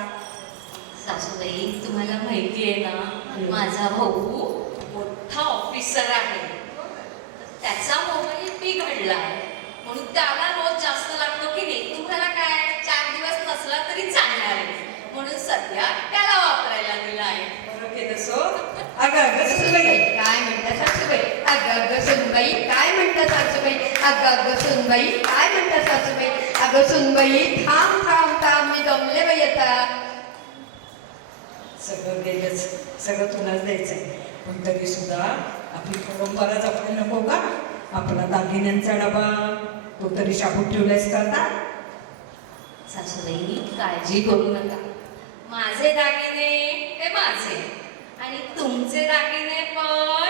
सासूबाई तुम्हाला माहिती आहे ना, माझा भाऊ मोठा ऑफिसर आहे. त्याचा मोबाईल बिघडला आहे, म्हणून त्याला रोज जास्त लागतो की नाही. तुम्हाला काय 4 दिवस नसला तरी चालणार आहे, म्हणून सध्या त्याला वापरायला दिला आहे. बरं केलं सो. अगं सुनबाई काय म्हणता सासूबाई, अगं सुनबाई काय म्हणता सासूबाई, अगं सुनबाई काय म्हणता सासूबाई, अगं सुनबाई थांब थांब थांब, मी दमले बाई आता. सगळं गेलंच, सगळं तुलाच द्यायचंय. पण तरी सुद्धा आपली परंपरा जपली नको का? आपला दागिन्यांचा डबा तो तरी शाबूत ठेवलायस का आता? सासूबाई काळजी करू नका. माझे दागिने हे माझे आणि तुमचे दागिने पण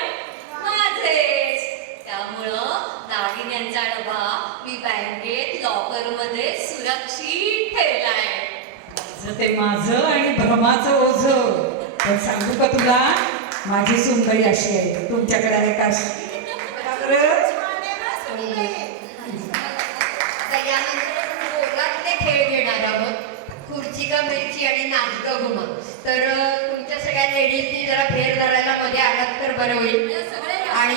माझेच. त्यामुळं दागिन्यांचा डबा मी बँकेत लॉकरमध्ये सुरक्षित ठेवलाय. माझं ते माझं आणि भ्रमाचं ओझं. पण सांगू का तुला, माझी सुनबाई अशी आहे. तुमच्याकडे आहे का अशी? का बरं? आता यानंतर पोरातले खेळ घेणार आहोत. खुर्ची का मिरची आणि नाच ग घुमा. तर तुमच्या सगळ्या लेडीजनी जरा फेर धरायला मध्ये आलात तर बरं होईल. आणि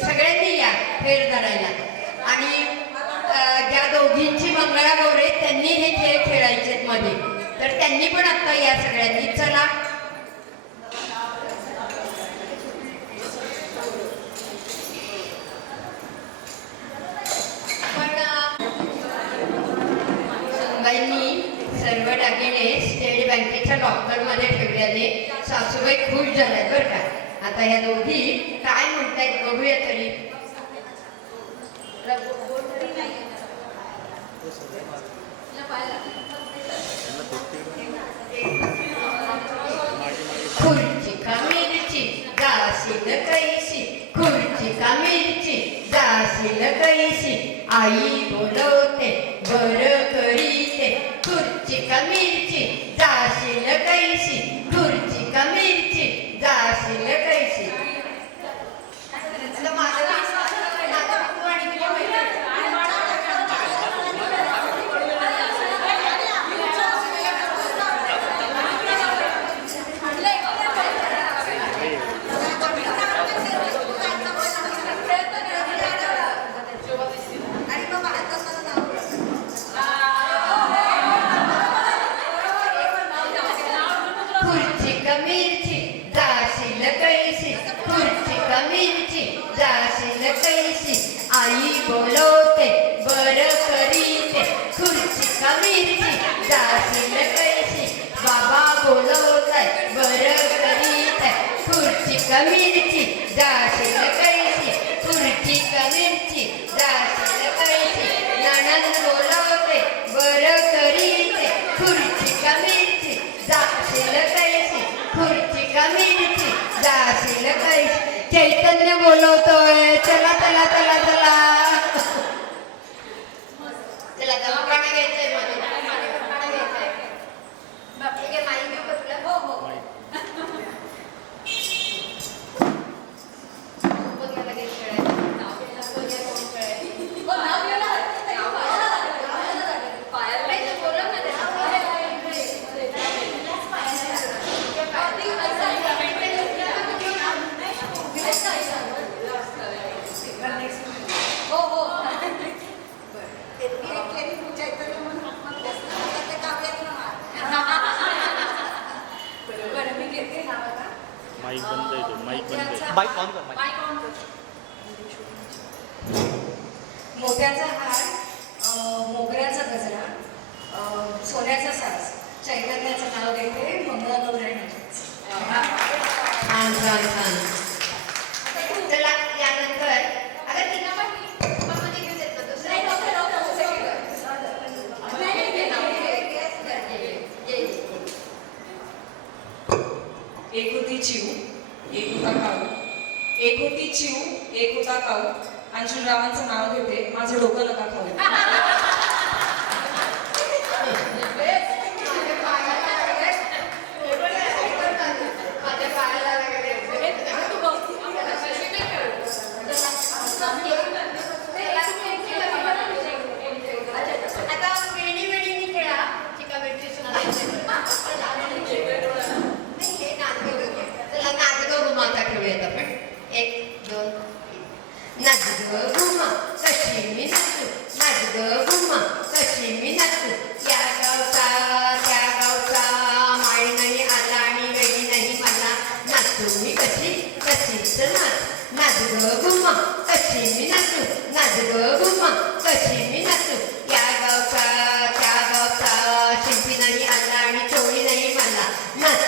सगळ्यांनी या फेर धरायला. आणि ज्या दोघींची मंगळागौर आहे त्यांनी हे खेळ खेळायचे मध्ये, तर त्यांनी पण आता या सगळ्यांनी. चला बाईंनी सर्व दागिने स्टेट बँकेच्या लॉकरमध्ये ठेवल्याने सासूबाई खुश झाल्या बरं का. आता या दोघी काय म्हणतायत बघूया तरी. खुर्ची का मिरची जाशील कैसी, खुर्ची का मिरची जाशील कैसी, आई बोलवते बर करीते. खुर्ची का मिरची जाशील कैसी, खुर्ची का मिरची जाशील कैसी. आता माझं तू आणि तुझ्या मैत्रिणी. खुर्ची का मिरची जाशील कैसी, खुर्ची का मिरची जाशील कैसी, आई बोलवते बर करीते. खुर्ची का मिरची जाशील कैसी, बाबा बोलवताय बर करीते. खुर्ची का मिरची जाशील कैसी, खुर्ची का मिरची जाशील कैसी, नणंद बोलवते बर करीते. खुर्ची का मिरची जाशील कैसी, खुर्ची का मिरची जाशील कैसी. चैतन्य बोलवतोय. चला चला चला चला चला. दवाखाना घ्यायचंय मध्ये, दवाखाना घ्यायचंय. बाकी काय माहिती देऊ का तुला? हो हो बघायला लगेच खेळायचं. माईक बंद आहे तो, माईक बंद आहे. माईक ऑन कर, माईक. मोत्याचा हार, मोगऱ्याचा गजरा, सोन्याचा साज, चैतन्याचं नाव घेते, मंगळागौर आहे माझीच. छान छान छान. चला यानंतर अगं तिला पण मध्ये घेऊन येत ना दुसरं. एक होती चिऊ, एक होता काऊ. एक होती चिऊ, एक होता काऊ. अंशुलरावांचं नाव घेते, माझं डोकं नका खाऊ. आता वेणी वेणीनी खेळा. चिकाबेटची सुद्धा चला नाच ग घुमाचा खेळूयात आपण. 1 2 3. नाच ग घुमा कशी मी नाचू, नाच ग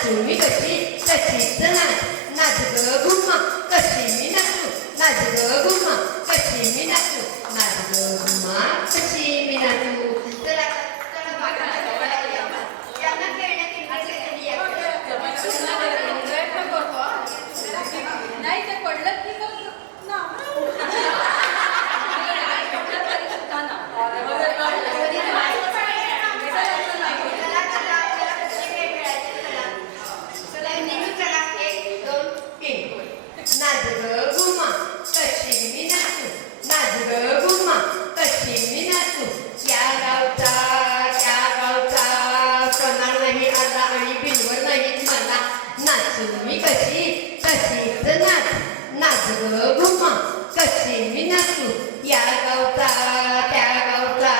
नाचू मी कशी तशीच नाच नाच ग घुमा कशी मी नाचू नाच ग घुमा कशी मी नाचू नाच ग घुमा कशी मी नाचू. तर चला यांना खेळण्यात इंटरेस्ट आहे. नाही ते पडलं की मग ना नाच ग घुमा कशी मी नाचू नाच ग घुमा कशी मी नाचू. या गावचा त्या गावचा सोनार नाही आला आणि बिलवर नाहीत मला नाचू मी कशी तशीच नाच नाच ग घुमा कशी मी नाचू. या गावचा त्या गावचा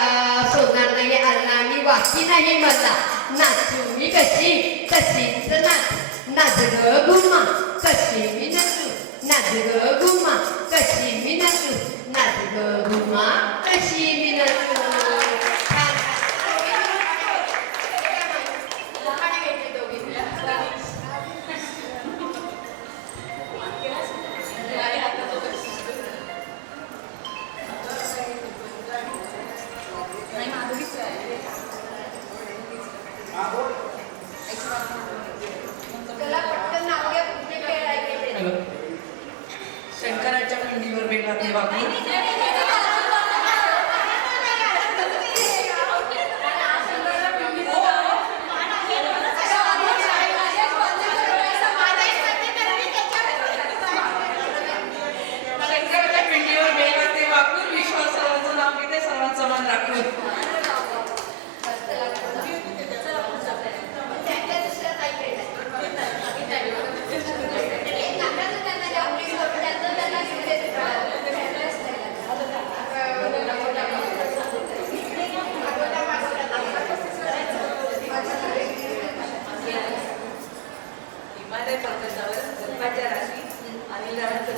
सोनार नाही आला आणि वाकी नाही मला नाचू मी कशी तशीच नाच नाच ग घुमा कशी मी नाचू नाच ग घुमा कशी मी नाचू नाच ग घुमा कशी मी नाचू. चला पटकन नाव घ्या कुठले खेळ आहे. शंकराच्या खंडीवर वेगळा देवा शंकराच्या खंडीवर वेगळा ते वाकून विश्वासाचं नाव घेते सर्वांचा मान राखून.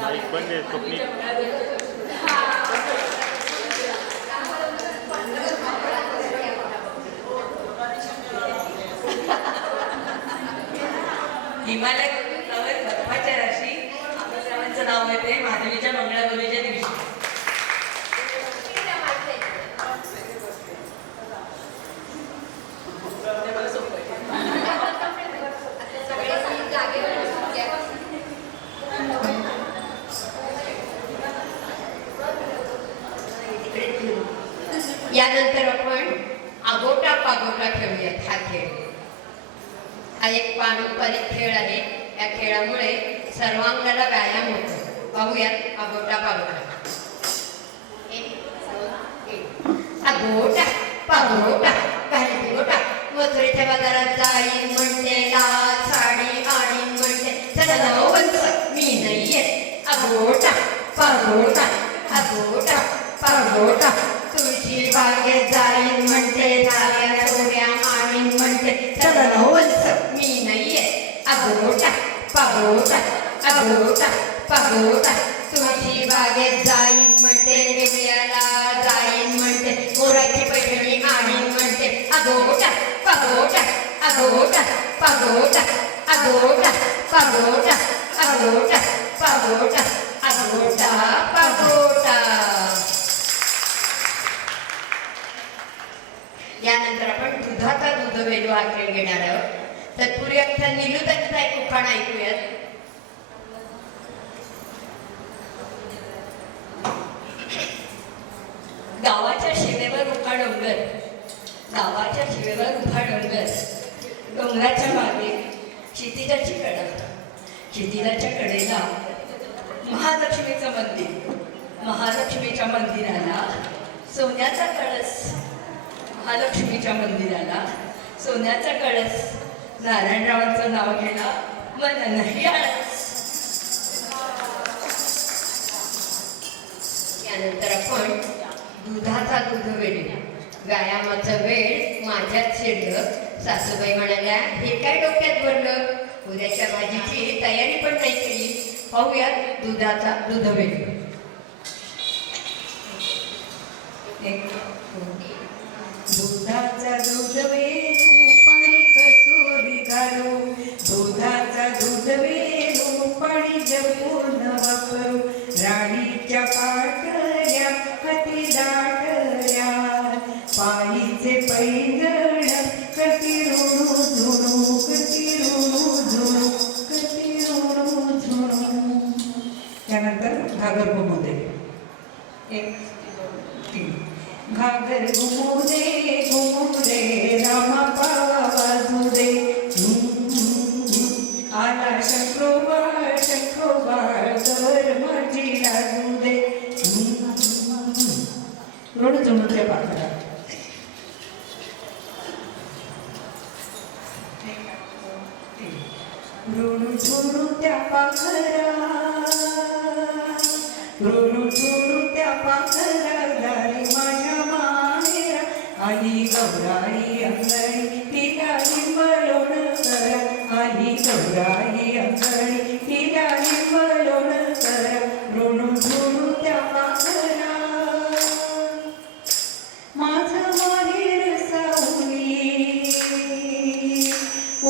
माईक बंद आहे स्वप्नील. हिमालय पर्वतावर बर्फाच्या राशी आपल्या सर्वांचं नाव येते महादेवीच्या मंगळागौरीच्या दिवशी. यानंतर आपण आगोटा पागोटा खेळूयात. हा खेळ हा एक पारंपरिक खेळ आहे. या खेळामुळे सर्वांगाला व्यायाम होतो. पाहूयात आगोटा पागोटा. आगोटा पागोटा घालती गोटा मथुरेच्या बाजारात जाईन म्हणते लाल साडी आणि म्हणते चला वंश मी नाहीये. आगोटा पागोटा आगोटा पागोटा तुळशी बागेत जाईन म्हणते झाल्या सोड्या आणि म्हणते चला वंश मी नाहीये. आगोटा पागोटा आगोटा पागोटा तुळशी बागेत जाईन म्हणते देवळाला जाईन म्हणते मोराची पैठणी आणि म्हणते आगोटा पागोटा आगोटा पागोटा आगोटा पागोटा आगोटा पागोटा आगोटा पागोटा. यानंतर आपण दुधाचा दूधवेलो हा खेळ घेणार आहोत. तत्पूर्वी आमचा निलुताचा एक उखाणा ऐकूयात. गावाच्या शिवेवर उभा डोंगर गावाच्या शिवेवर उभा डोंगर डोंगराच्या मागे क्षितिजाची कडा क्षितिजाच्या कडेला महालक्ष्मीचं मंदिर महालक्ष्मीच्या मंदिराला सोन्याचा कळस महालक्ष्मीच्या मंदिराला सोन्याचा कळस नारायणरावांचं नाव घ्यायला मन नाही आळस. यानंतर आपण दुधाचा दूधवेल व्यायामाचा वेळ माझ्यात शिरलं. सासूबाई म्हणाल्या हे काय डोक्यात भरलं. उद्याच्या भाजीची तयारी पण नाही केली. पाहूयात दुधाचा दूधवेल. दुधाचा दूध वेणू पाणी कसोरी घालू पैंजण कटी ऋणू झुणू कटी ऋणू झुणू कटी ऋणू झुणू. त्यानंतर घागर घुमू दे. 1 2 3. घागर घुमू दे रामा पावा वाजू दे. आला शंखोबाळ कर माझी लाजू दे. ऋण झुणूच्या पाखरा. ऋण झुणू त्या पाखरा ऋण झुणू त्या पाखरा दारी माझ्या माहेरा. आली गौराई अंगणी तिला लिंबलोण करा. आली गौराई अंगणी तिला लिंबलोण करा. ऋण झुणू त्या पाखरा. माझं माहेर सावली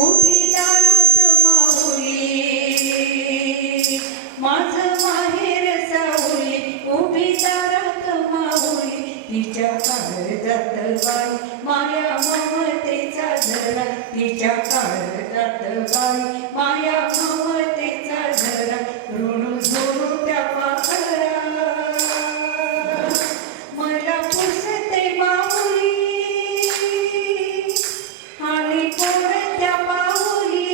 उभी दारात माऊली. माझं माहेर सावली उभी दारात माऊली. तिच्या काळजात बाई माया ममतेचा झरा. तिच्या काळजात बाई माया ममतेचा झरा. ऋण झुणू त्या पाखरा. मला पुसते माऊली आणि कोणत्या माऊली.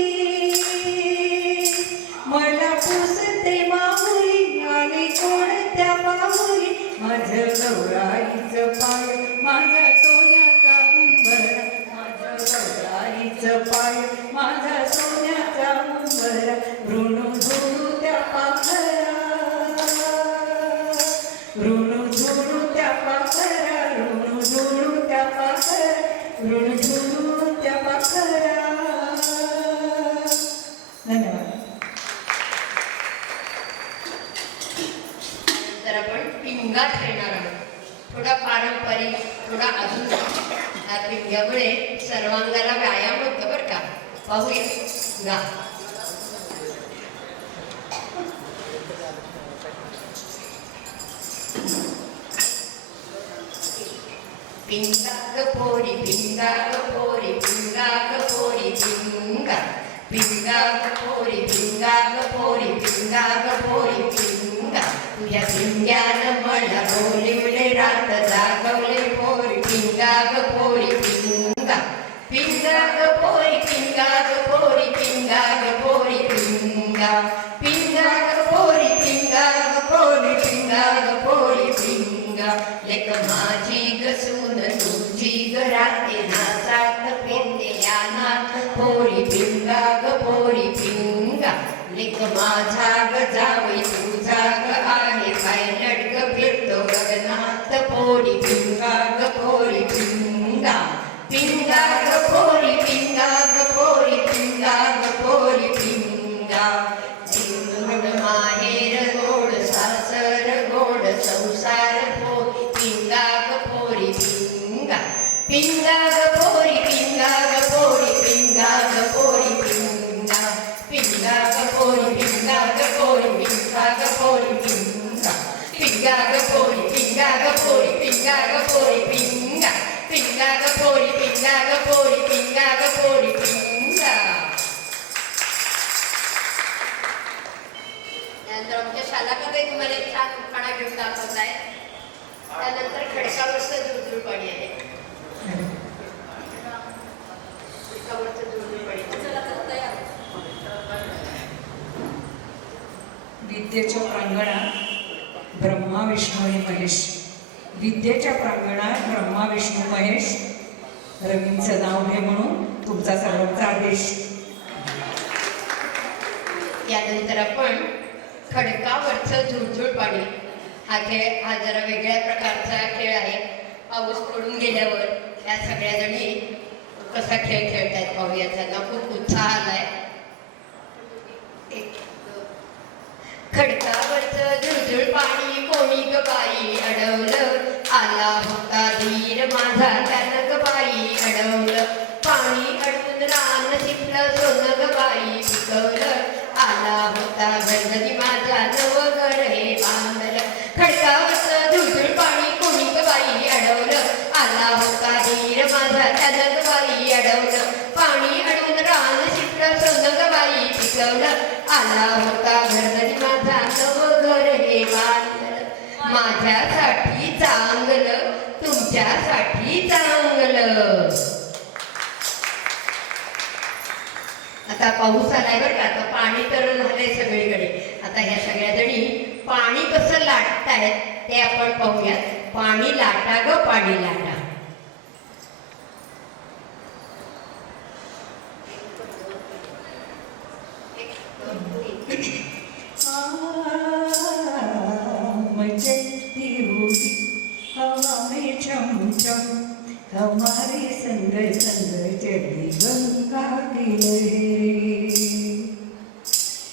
मला पुसते माऊली आणि कोणत्या माऊली. माझं गौराईचं पाय माझा सोन्याचा उंबरा. माझं गौराईचं पाय माझा सोन्याचा उंबरा. ऋण झुणू त्या पाखरा. ऋण झुणू त्या पाखरा. ऋण झुणू त्या पाखरा. ऋण झुणू त्या पाखरा. धन्यवाद. तर आपण पिंगा खेळणार आहोत. थोडा पारंपरिक थोडा आधुनिक. या पिंग्यामुळे सर्वांगाला व्यायाम होतो बरं का. पाहूया गा. पिंगा ग पोरी पिंगा ग पोरी पिंगा ग पोरी पिंगा. पिंगा ग पोरी पिंगा ग पोरी पिंगा ग पोरी पिंगा. तुझ्या पिंग्यानं मला बोलिवले रात जागवले पोरी पिंगा ग पोरी पिंगा. पिंगा ग पोरी पिंगा ग पोरी पिंगा ग पोरी पिंगा. पिंगा ग पोरी पिंगा ग पोरी पिंगा ग पोरी पिंगा. लेक माझी ग सून तुझी ग राते नाचात फिरते या नाथ पोरी पिंगा ग पोरी पिंगा. लेक माझा ग जावई तुझा ग आहे पायलट ग फिरतो गगनात पोरी पिंगा ग पोरी पिंगा. पिंगा ग पोरी पिंगा ग पोरी पिंगा ग पोरी पिंगा. गोड माहेर गोड सासर गोड संसार पोरी पिंगा ग पोरी पिंगा. पिंगा ग पोरी पिंगा ग पोरी पिंगा ग पोरी पिंगा. पिंगा ग पोरी पिंगा ग पोरी पिंगा ग पोरी पिंगा. पिंगा ग पोरी पिंगा ग पोरी पिंगा ग पोरी पिंगा. पिंगा ग पोरी पिंगा ग पोरी पिंगा ग पोरी पिंगा. त्यानंतर आमच्या शालामध्ये तुम्हाला एक छान उखाणा घेऊन दाखवत आहे. त्यानंतर खडकावरचं जुळजुळ पाणी आहे. खडकावरचं जुळजुळ पाणी. चला तर तयार. विद्येच्या प्रांगणात ब्रह्मा विष्णू आणि महेश. विद्येच्या प्रांगणात ब्रह्मा विष्णू महेश. रवींचं नाव घे म्हणून तुमचा सर्वांचा आदेश. यानंतर आपण खडकावरचं झुळझुळ पाणी हा खेळ हा जरा वेगळ्या प्रकारचा खेळ आहे. पाऊस पडून गेल्यावर या सगळ्या जणी कसा खेळ खेळतायत पाहूया. त्यांना खूप उत्साह आलाय. खडकावरचं झुळझुळ पाणी कोणी ग बाई अडवलं. आला होता धीर माझा त्यानं ग बाई अडवलं. पाणी अडवून रान शिपलं सोनं ग बाई पिकवलं. आला होता गणपती माझा नवघर हे बांधलं. खडकावरचं झुळझुळ पाणी कोणी ग बाई अडवलं. आला होता धीर माझा त्यानं ग बाई अडवलं, पाणी अडवून रान शिकलं, सोनं ग बाई पिकवलं. आला होता घरधनी माझा नवं घर हे बांधलं, माझ्यासाठी चांगलं, तुमच्यासाठी चांगलं. आता पाऊस आलाय बरं का, आता पाणी तर झालंय सगळीकडे. आता ह्या सगळ्या जणी पाणी कसं लाटतायत ते आपण पाहूयात. पाणी लाटा ग पाणी लाटा. मचलती हुई हवा में चमचम, हमारे संग संग चली गंगा की लहरें.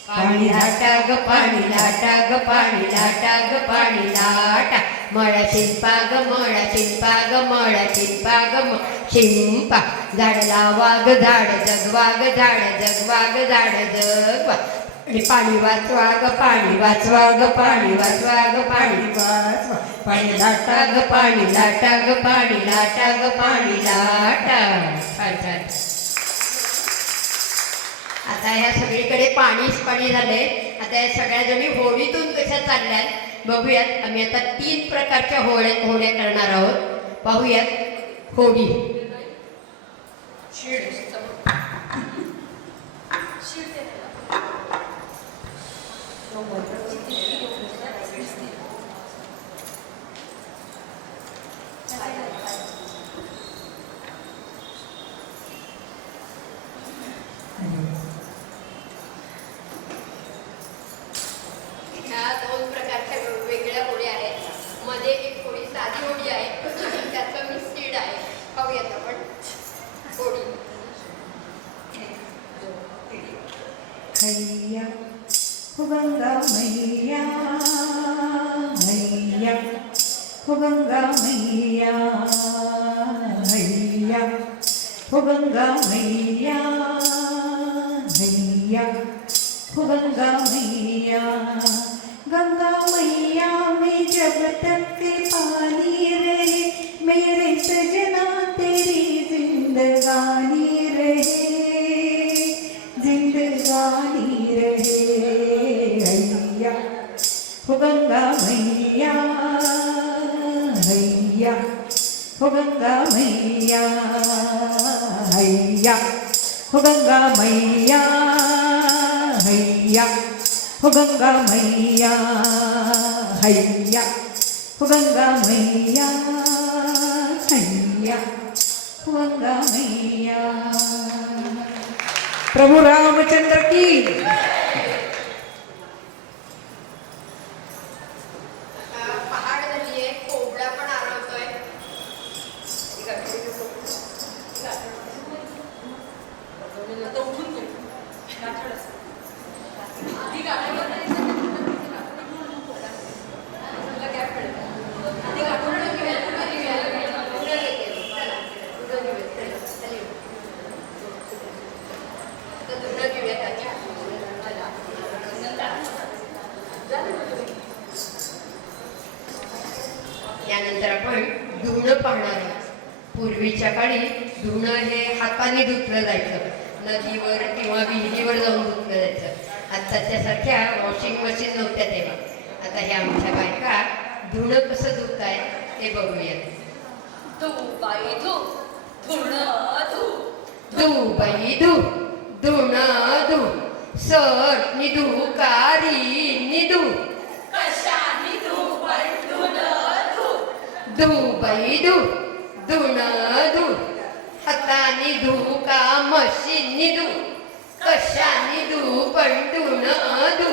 पाणी लाटा ग पाणी लाटा ग पाणी लाटा ग पाणी लाटा. मळा शिंपा ग मळा शिंपा ग मळा शिंपा ग शिंपा. झाड लावा ग झाड जगवा ग झाड जगवा ग झाड जगवा. आणि पाणी वाचवा ग पाणी वाचवा ग पाणी वाचवा ग पाणी वाचवा. पाणी लाटा ग पाणी लाटा ग पाणी लाटा ग पाणी लाटा. छान छान. आता ह्या सगळीकडे पाणीच पाणी झालंय. आता या सगळ्या जणी होडीतून कशा चालल्यात बघूयात. आम्ही आता 3 प्रकारच्या होड्या करणार आहोत. पाहूयात. होडी, ह्या 2 प्रकारच्या वेगवेगळ्या होड्या आहेत. मध्ये एक होडी साधी होडी आहे आणि त्याचं मिक्सड आहे. पाहूयात आपण होडी. हैया हो गंगा मैया, हैया हो गंगा मैया, हैया हो गंगा मैया, हैया हो गंगा मैया. गंगा मैया में जब तक पानी रहे, मेरे सजना तेरी जिंदगानी रहे, जिंदगानी रहे. हैया हो गंगा मैया, हैया हो गंगा मैया, हैया हो गंगा मैया, हैया हो गंगा मैया, हैया हो गंगा मैया, हैया हो गंगा मैया. प्रभु रामचंद्र की. पहाड झाली आहे. कोबडा पण आरवतोय. त्यानंतर आपण धुणं पाहणार आहोत. पूर्वीच्या काळी धुणं हे हाताने धुतलं जायचं. नदीवर किंवा विहिरीवर जाऊन धुतलं जायचं. आत्ताच्या सारख्या वॉशिंग मशीन नव्हत्या तेव्हा. आता हे आमच्या बायका धुणं कसं धुताय ते बघूयात. धू बाई धू, धुणं धू. धू बाई धू, धुणं धू. सर निधू कारी निधू. कशाने धू पण धुणं धू. धू बाई धू, धुणं धू. हाताने धू का मशीननी धू. कशाने धू पण धुणं धू.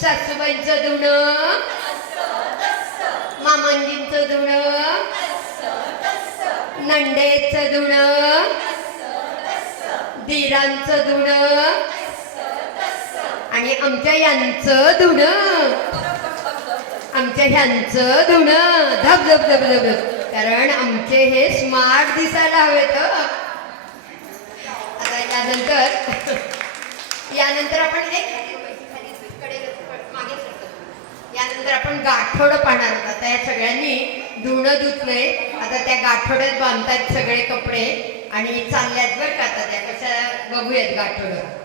सासूबाईंचं धुणं, मामांजींचं धुणं, नंडेचं धुणं, धीरांचं धुणं आणि आमच्या यांचं धुणं. आमच्या ह्यांचं धुणं धब धब धब धब धब. कारण आमचे हे स्मार्ट दिसायला हवेत. आता यानंतर आपण एक मागे सरकतो. यानंतर आपण गाठोडं पाहणार आहोत. आता या सगळ्यांनी धुणं धुतलंय, आता त्या गाठोड्यात बांधतायत सगळे कपडे आणि चालल्यात बरं का. आता त्या कशा बघूयात गाठोडं.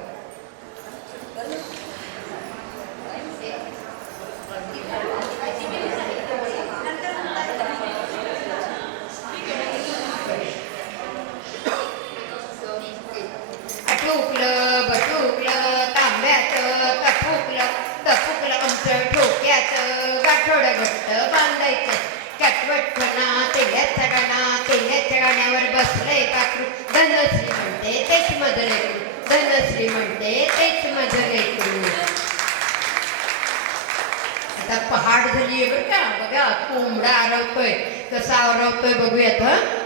अटुकलं बटुकलं तांब्यात तफुकलं तफुकलं आमचं ठोक्यात गाठोडं घट्ट बांधायचं. कटवटपणा तेल्याच्या गाण्यावर बसलंय पाखरू. धनश्री म्हणते तेच माझं लेकरू, धनश्री म्हणते तेच माझं लेकरू. आता पहाड झाली आहे बरं का. बघा कोंबडा आरवतोय, कसा आरवतोय बघूयात. हं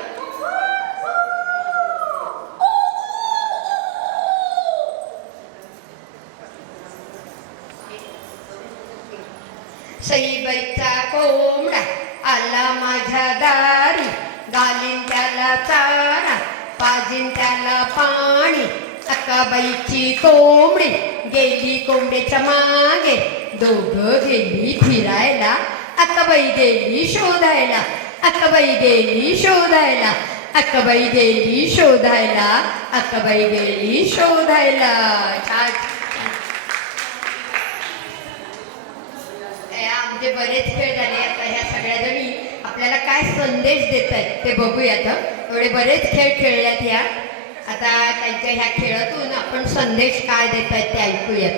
सईबाईचा कोंबडा आला माझ्या दारी, घालीन त्याला चारा पाजीन त्याला पाणी. अक्काबाईची कोंबडी गेली कोंबड्याच्या मागे, दोघं गेली फिरायला, अक्काबाई गेली शोधायला, अक्काबाई गेली शोधायला, अक्काबाई गेली शोधायला, अक्काबाई गेली शोधायला. छान. आमचे बरेच खेळ झाले. आता ह्या सगळ्या जणी आपल्याला काय संदेश देत आहेत ते बघूयात. एवढे बरेच खेळ खेळल्यात ह्या. आता त्यांच्या ह्या खेळातून आपण संदेश काय देत आहेत ते ऐकूयात.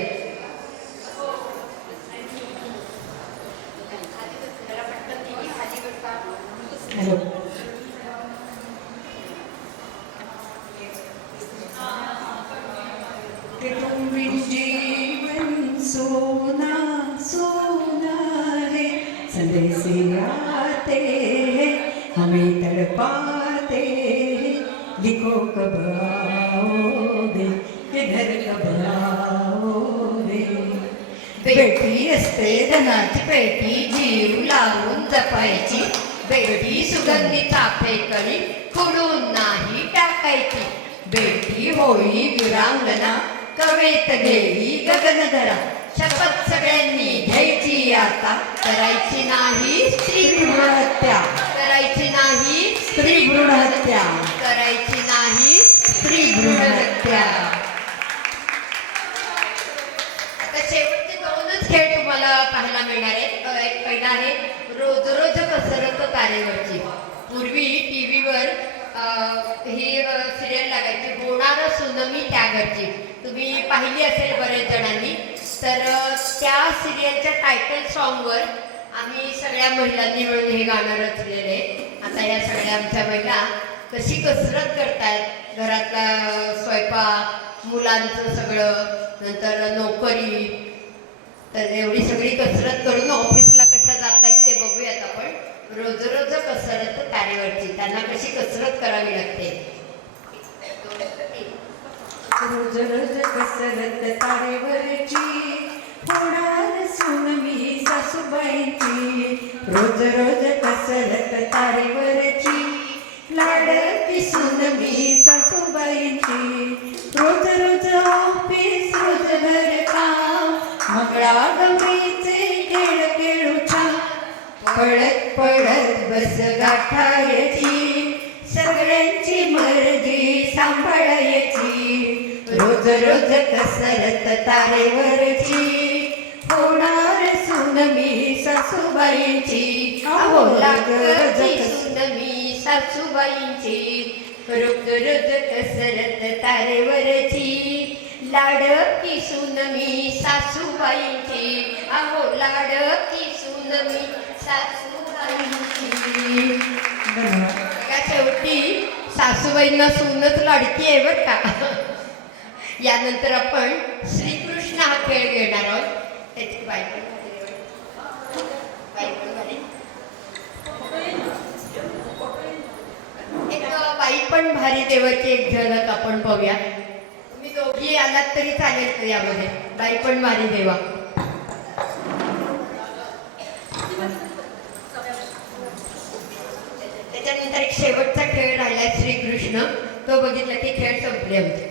हॅलो. जीवन सोना सोना है, संदेश आते हैं हमें तड़पाते हैं. लिखो कब आओगे, किधर कब आओगे. बेटी असते धनाची पेटी, जीव लावून जपायची. बेटी सुगंधी चाफे करी, खुडून नाही टाकायची. बेटी होई वीरांगना, कवेत घेई गगनधरा. शपथ सगळ्यांनी घ्यायची आता, करायची नाही स्त्री भ्रूण हत्या, करायची नाही स्त्री भ्रूण हत्या, करायची नाही स्त्री भ्रूण हत्या. आता शेवटचे दोनच खेळ तुम्हाला पाहायला मिळणार आहेत. एक पहिला आहे रोज रोज कसरत तारेवरची. पूर्वी टीव्हीवर ही सिरियल लागायची, होणार सुनमी त्या घरची. तुम्ही पाहिली असेल बरेच जणांनी. तर त्या सिरियलच्या टायटल सॉन्गवर आम्ही सगळ्या महिलांनी मिळून हे गाणं रचलेलं आहे. आता या सगळ्या आमच्या महिला कशी कसरत करतायत, घरातला स्वयंपाक, मुलांचं सगळं, नंतर नोकरी. तर एवढी सगळी कसरत करून ऑफिसला कशा जात आहेत ते बघूयात आपण. रोज रोज कसरत तारेवरची, त्यांना कशी कसरत करावी लागते. रोज रोज कसरत तारेवरची, होणार सून मी सासूबाईंची. रोज रोज कसरत तारेवरची, लाडकी सून मी सासूबाईंची. रोज रोज ऑफिस रोज घर काम, मंगळागौरीचे खेळ खेळूच्या. पळत पळत बस गाठायची, सगळ्यांची मर्जी सांभाळायची. रोज रोज कसरत तारेवरची, होणार सून मी सासूबाईंची. अहो लागती सून मी सासूबाईंची. रोज रोज कसरत तारेवरची, लाडकी सून मी सासूबाईंची. अहो लाडकी सून मी सासूबाईंची. बघा शेवटी सासूबाईंना सूनच लाडकी आहे बरं का. यानंतर आपण श्रीकृष्ण हा खेळ घेणार आहोत. त्याची बाई पण एक बाई पण भारी देवाची एक झलक आपण पाहूया. तुम्ही दोघी आलात तरी चालेल यामध्ये. बाई पण भारी देवा. त्याच्यानंतर एक शेवटचा खेळ राहिलाय श्रीकृष्ण, तो बघितला की खेळ संपले आमचे.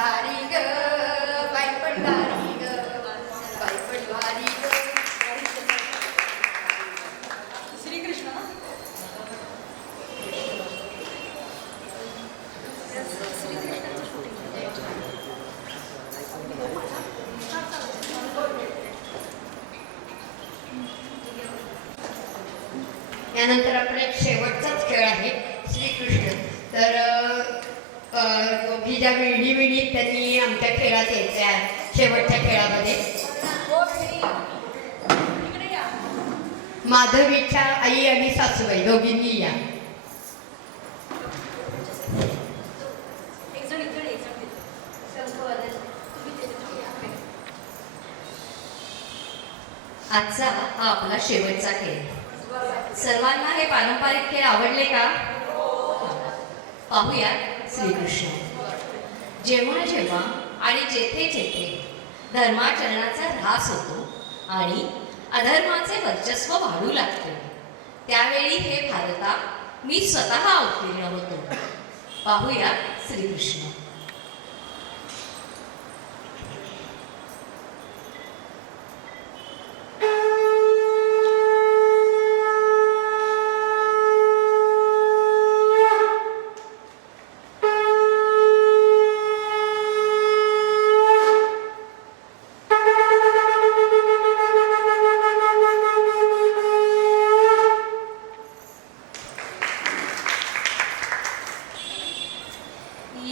भारी ग बाई पण भारी ग बाई पण भारी ग. श्रीकृष्ण यानंतर आपण एक शेवटचाच खेळ आहे श्रीकृष्ण. तर दोघी ज्या विणी विणीत त्यांनी आमच्या खेळात यायच्या शेवटच्या खेळामध्ये हो इकडे या. माधवीच्या आई आणि सासूबाई दोघींनी या. एक जण इकडे एक जण तिथे. तुम्ही तिथे या. आजचा हा आपला शेवटचा खेळ. सर्वांना हे पारंपरिक खेळ आवडले का? पाहूया श्रीकृष्ण. जेव्हा जेव्हा आणि जेथे जेथे धर्माचरणाचा ऱ्हास होतो आणि अधर्माचे वर्चस्व वाढू लागते त्यावेळी हे भारता मी स्वतः अवतीर्ण होतो. पाहूया श्रीकृष्ण.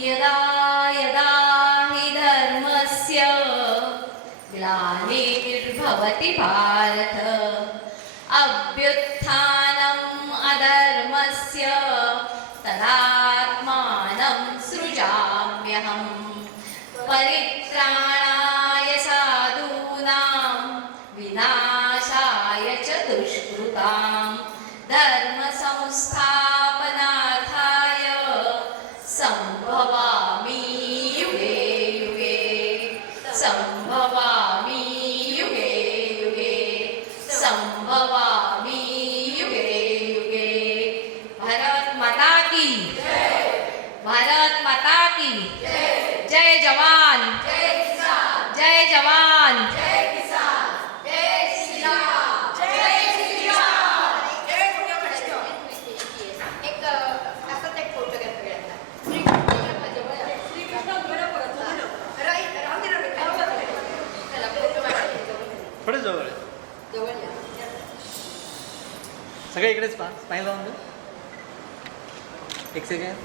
यदा यदा हि धर्मस्य ग्लानिर्भवति भारत अभ्युत्थानम् अधर्मस्य तदात्मानं सृजाम्यहम् परित्राणाय साधूनां विनाशाय च दुष्कृतां धर्मसंस्थापनार्थाय संभवामि युगे युगे संभवामि युगे युगे संभवामि युगे युगे. भारत माता की भारत माता की जय जवान जय जवान एक असाच एक फोटो घ्या सगळ्यांना. श्रीकृष्ण उभे राहा परत. राहू दे, चला फोटो काढायचे. थोडे जवळ आहे. जवळ या. सगळे इकडेच पहा. पाहिलं लावून दे. एक सेकंड.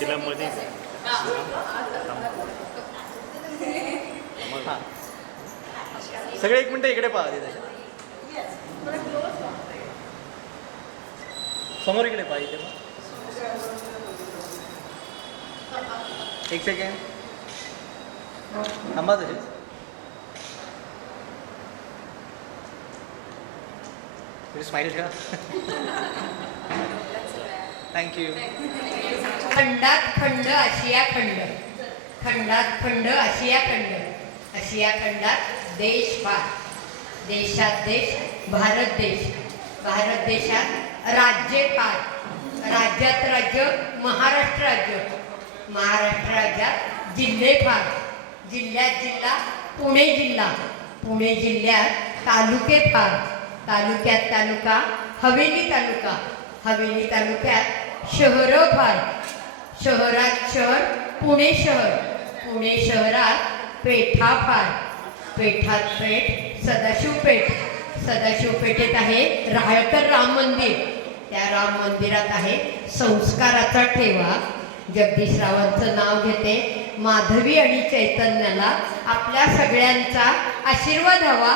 तिला मध्ये हां सगळे एक मिनटं इकडे पहा. तिथे समोर इकडे पहा. इथे पहा. एक सेकंड थांबा तसेच. स्माइल का. थँक्यू. खंडात खंड आशिया खंड खंडात खंड आशिया खंड आशिया खंडात देश फार देशात देश भारत देश भारत देशात राज्ये फार राज्यात राज्य महाराष्ट्र राज्य महाराष्ट्र राज्यात जिल्हे फार जिल्ह्यात जिल्हा पुणे जिल्ह्यात तालुके फार तालुक्यात तालुका हवेली तालुक्यात शहरं फार शहरात शहर पुणे शहरात पेठा फार पेठात पेठ सदाशिव पेठेत आहे राहळकर राम मंदिर त्या राम मंदिरात आहे संस्काराचा ठेवा. जगदीशरावांचं नाव घेते. माधवी आणि चैतन्याला आपल्या सगळ्यांचा आशीर्वाद हवा